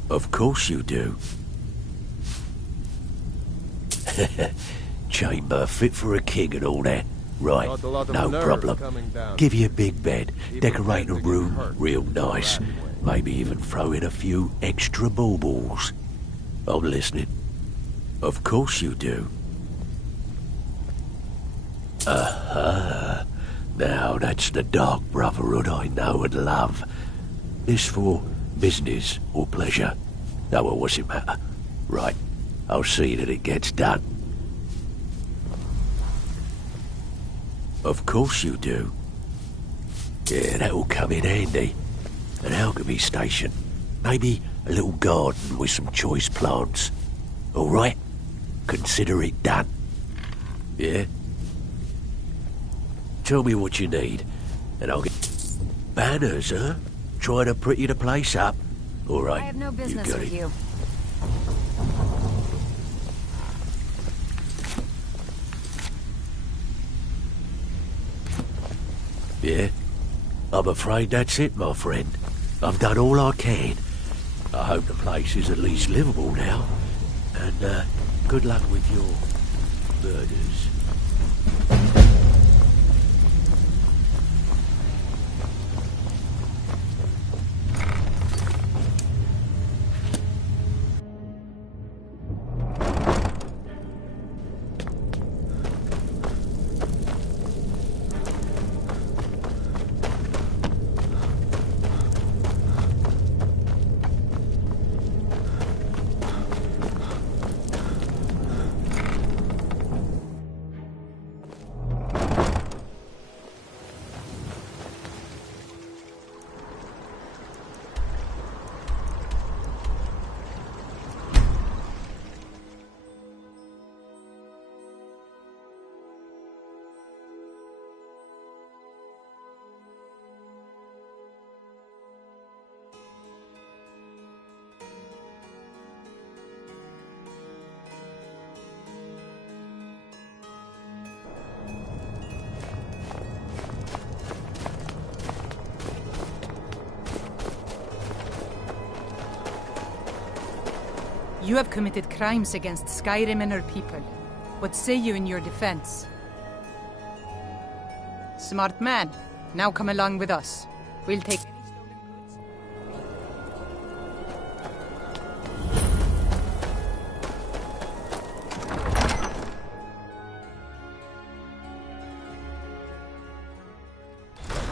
Of course you do. Chamber fit for a king and all that. Right, no problem. Give you a big bed, decorate a room real nice. Maybe even throw in a few extra baubles. I'm listening. Of course you do. Aha. Now that's the Dark Brotherhood I know and love. This for business or pleasure? No, well, what's it matter? Right, I'll see that it gets done. Of course you do. Yeah, that'll come in handy. An alchemy station. Maybe a little garden with some choice plants. All right? Consider it done. Yeah? Tell me what you need, and I'll get... Banners, huh? Trying to pretty the place up? All right, I have no business you got with it. you. Yeah? I'm afraid that's it, my friend. I've done all I can. I hope the place is at least livable now. And, good luck with your murders. You have committed crimes against Skyrim and her people. What say you in your defense? Smart man. Now come along with us. We'll take...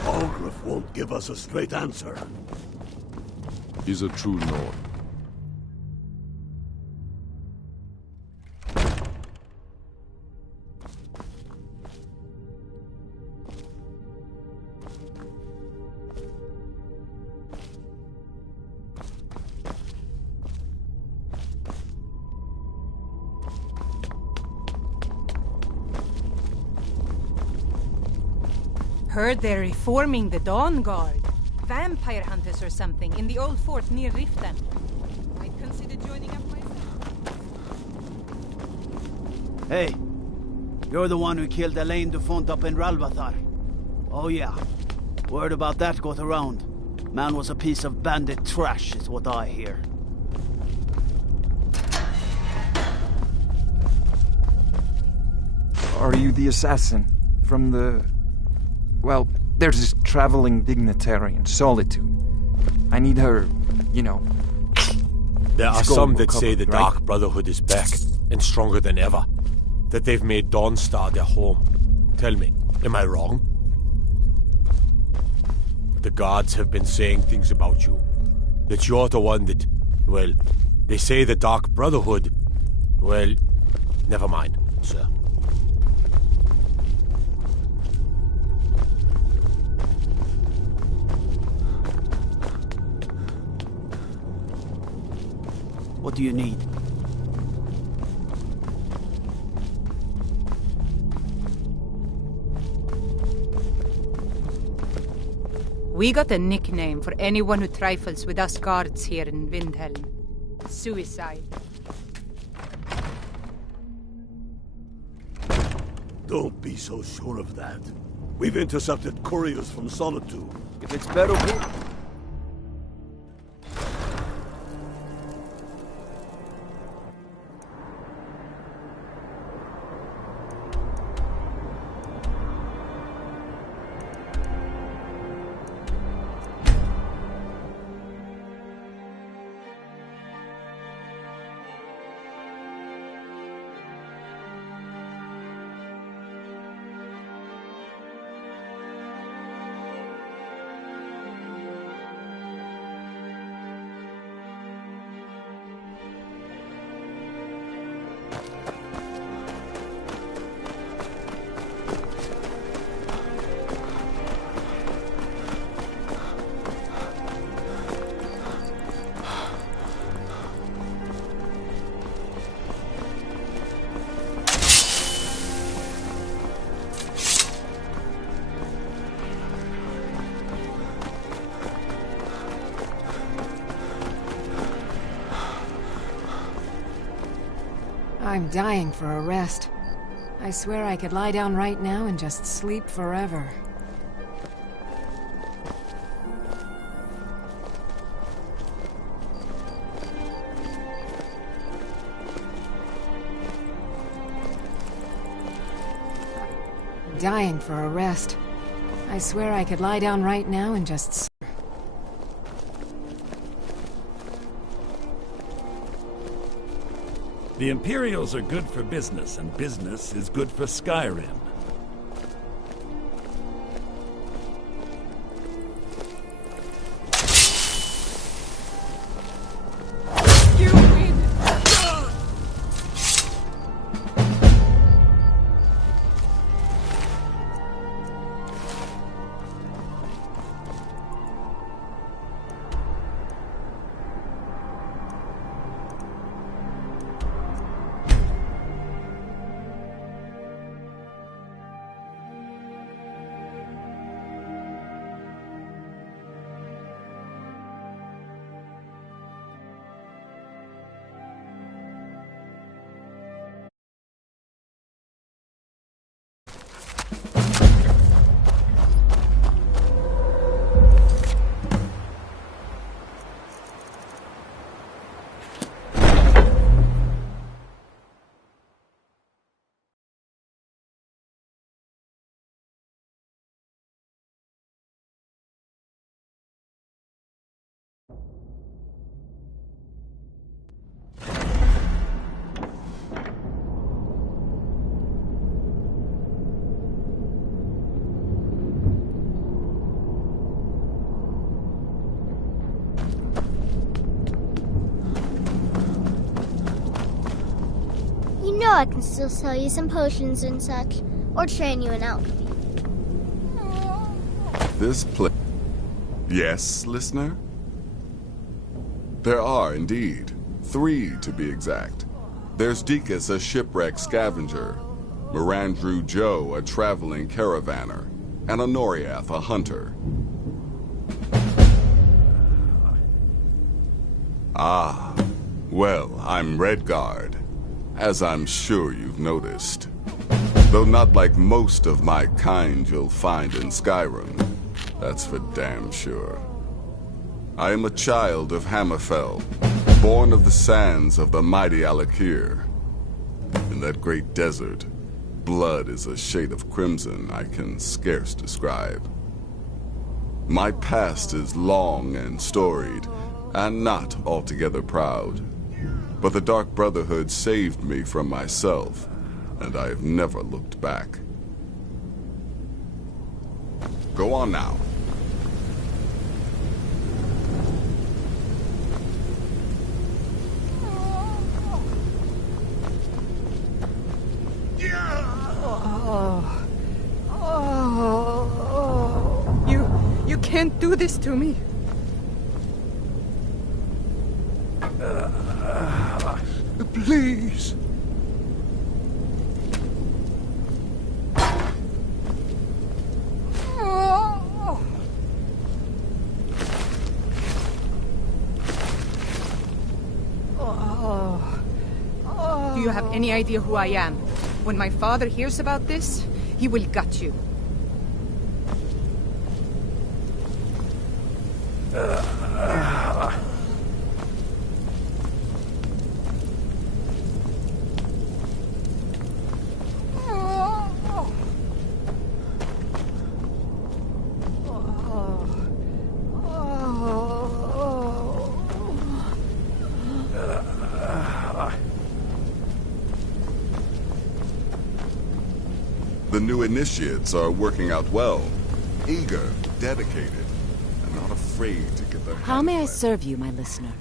Algrif won't give us a straight answer. He's a true Nord. Heard they're reforming the Dawn Guard. Vampire hunters or something in the old fort near Riften. I'd consider joining up myself. Hey, you're the one who killed Elaine Dufont up in Ralbathar. Oh yeah, word about that got around. Man was a piece of bandit trash, is what I hear. Are you the assassin from the... Well, there's this traveling dignitary in Solitude. I need her, you know... There are skull some that recovered, say the right? Dark Brotherhood is back, and stronger than ever. That they've made Dawnstar their home. Tell me, am I wrong? The guards have been saying things about you. That you're the one that... Well, they say the Dark Brotherhood... Well, never mind, sir. What do you need? We got a nickname for anyone who trifles with us guards here in Windhelm. Suicide. Don't be so sure of that. We've intercepted couriers from Solitude. If it's Brotherhood... I'm dying for a rest. I swear I could lie down right now and just sleep forever. Dying for a rest. I swear I could lie down right now and just... The Imperials are good for business, and business is good for Skyrim. You know I can still sell you some potions and such, or train you in alchemy. This place... Yes, listener? There are, indeed. 3, to be exact. There's Deacus, a shipwrecked scavenger, Mirandrew Joe, a traveling caravaner, and Honoriath, a hunter. Ah, well, I'm Redguard, as I'm sure you've noticed. Though not like most of my kind you'll find in Skyrim, that's for damn sure. I am a child of Hammerfell, born of the sands of the mighty Alakir. In that great desert, blood is a shade of crimson I can scarce describe. My past is long and storied, and not altogether proud. But the Dark Brotherhood saved me from myself, and I have never looked back. Go on now. You can't do this to me. Please. Do you have any idea who I am? When my father hears about this, he will gut you. The new initiates are working out well. Eager, dedicated, and not afraid to get their hands How may I wet. serve you, my listener?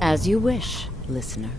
As you wish, listener.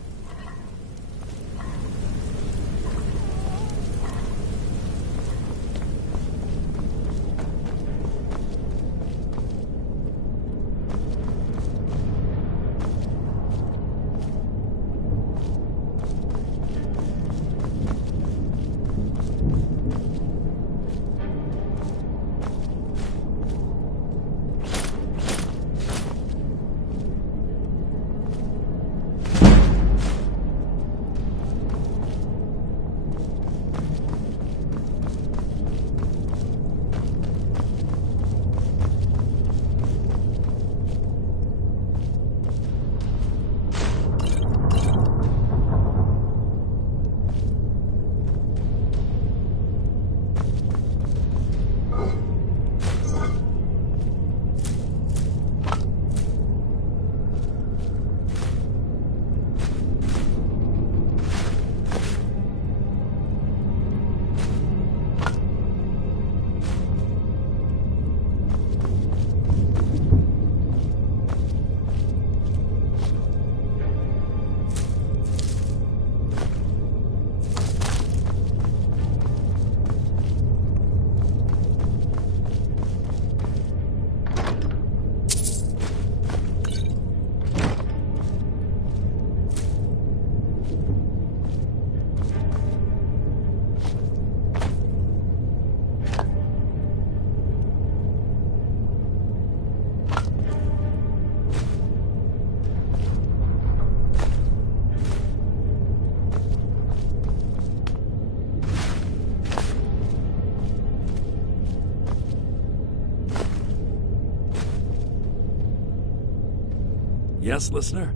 Yes, listener?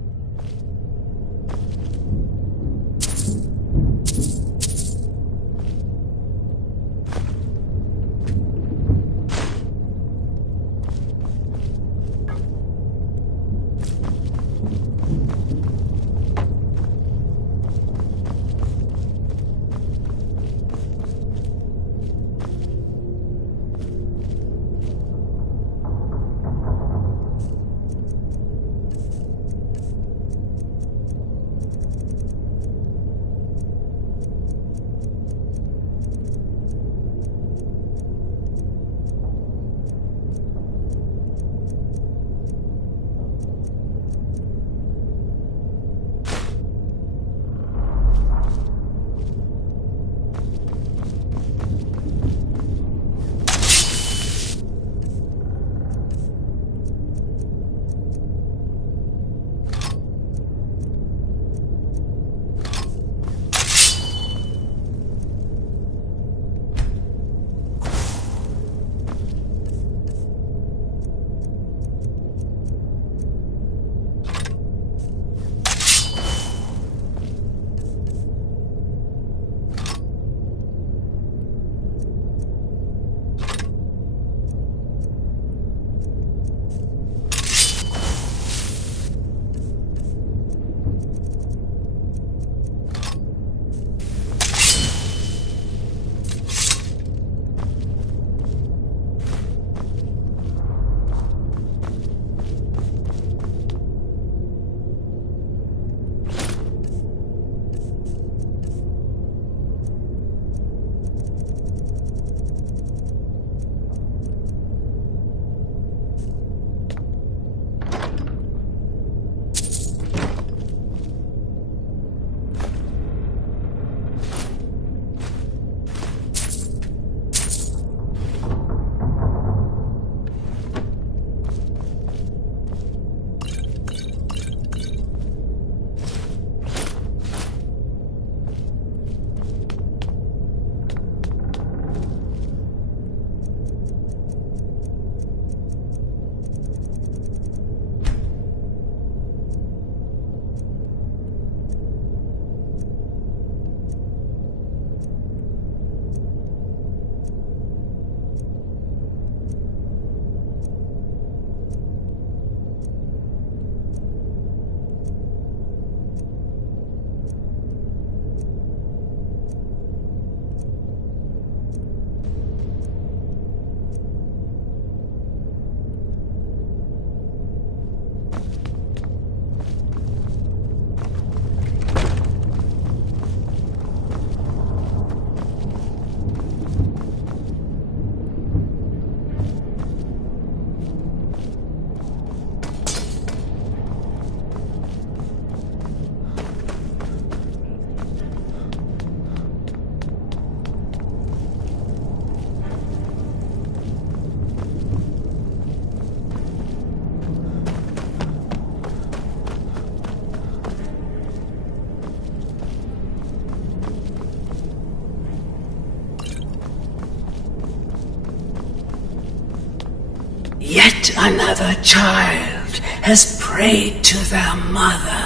Yet another child has prayed to their mother.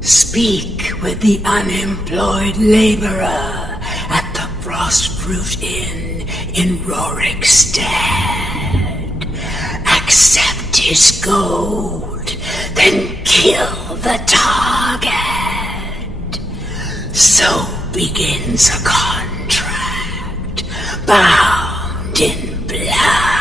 Speak with the unemployed laborer at the Frostfruit Inn in Rorikstead. Accept his gold, then kill the target. So begins a contract, bound in blood.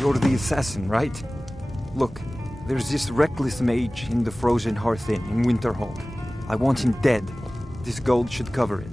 You're the assassin, right? Look, there's this reckless mage in the Frozen Hearth Inn in Winterhold. I want him dead. This gold should cover it.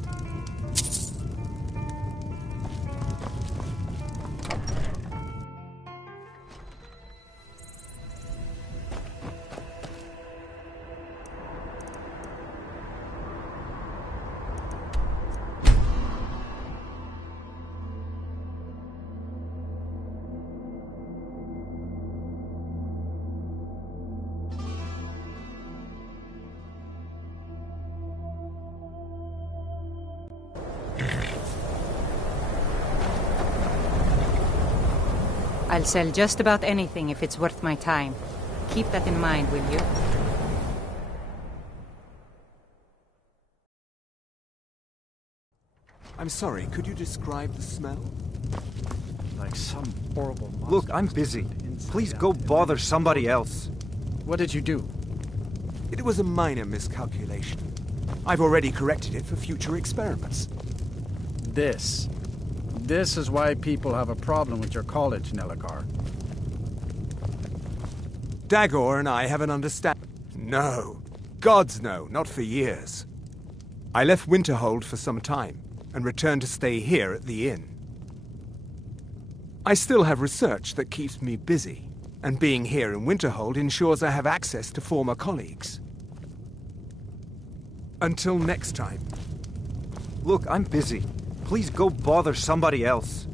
I'll sell just about anything if it's worth my time. Keep that in mind, will you? I'm sorry, could you describe the smell? Like some horrible monster. Look, I'm busy. Please go bother somebody else. What did you do? It was a minor miscalculation. I've already corrected it for future experiments. This is why people have a problem with your college, Nelagar. Dagor and I have an understanding. No. Gods no, not for years. I left Winterhold for some time, and returned to stay here at the inn. I still have research that keeps me busy, and being here in Winterhold ensures I have access to former colleagues. Until next time. Look, I'm busy. Please go bother somebody else.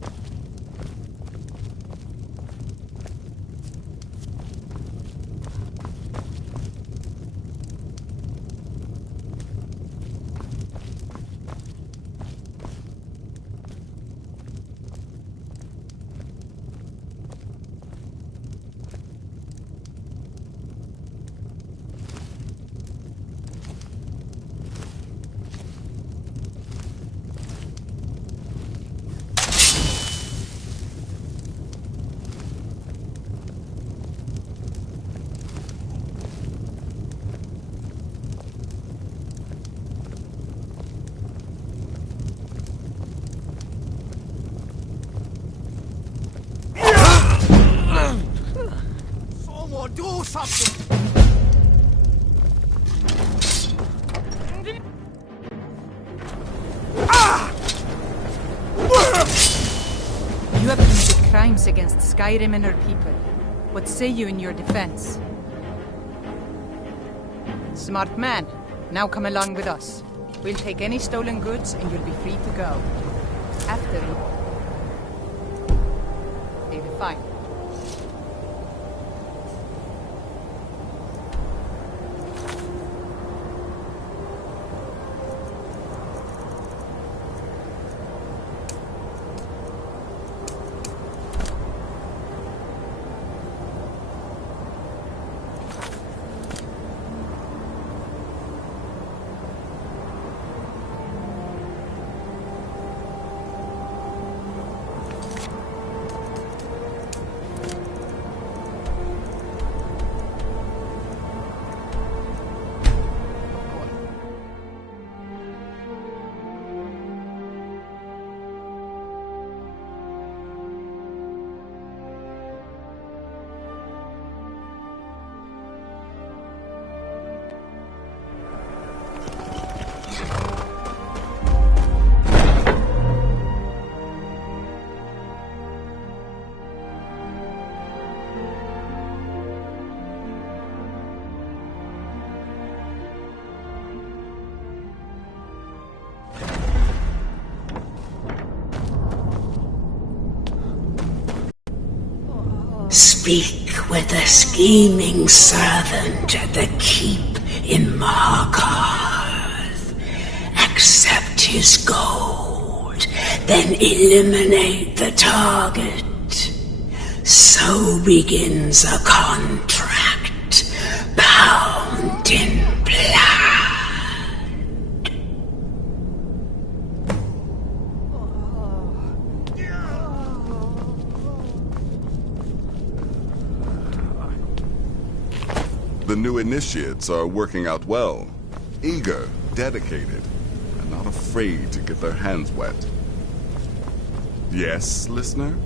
Do something! You have committed crimes against Skyrim and her people. What say you in your defense? Smart man. Now come along with us. We'll take any stolen goods and you'll be free to go. After you. They'll be fine. Speak with the scheming servant at the keep in Markarth. Accept his gold, then eliminate the target. So begins a contract bound in blood. The new initiates are working out well. Eager, dedicated, and not afraid to get their hands wet. Yes, listener?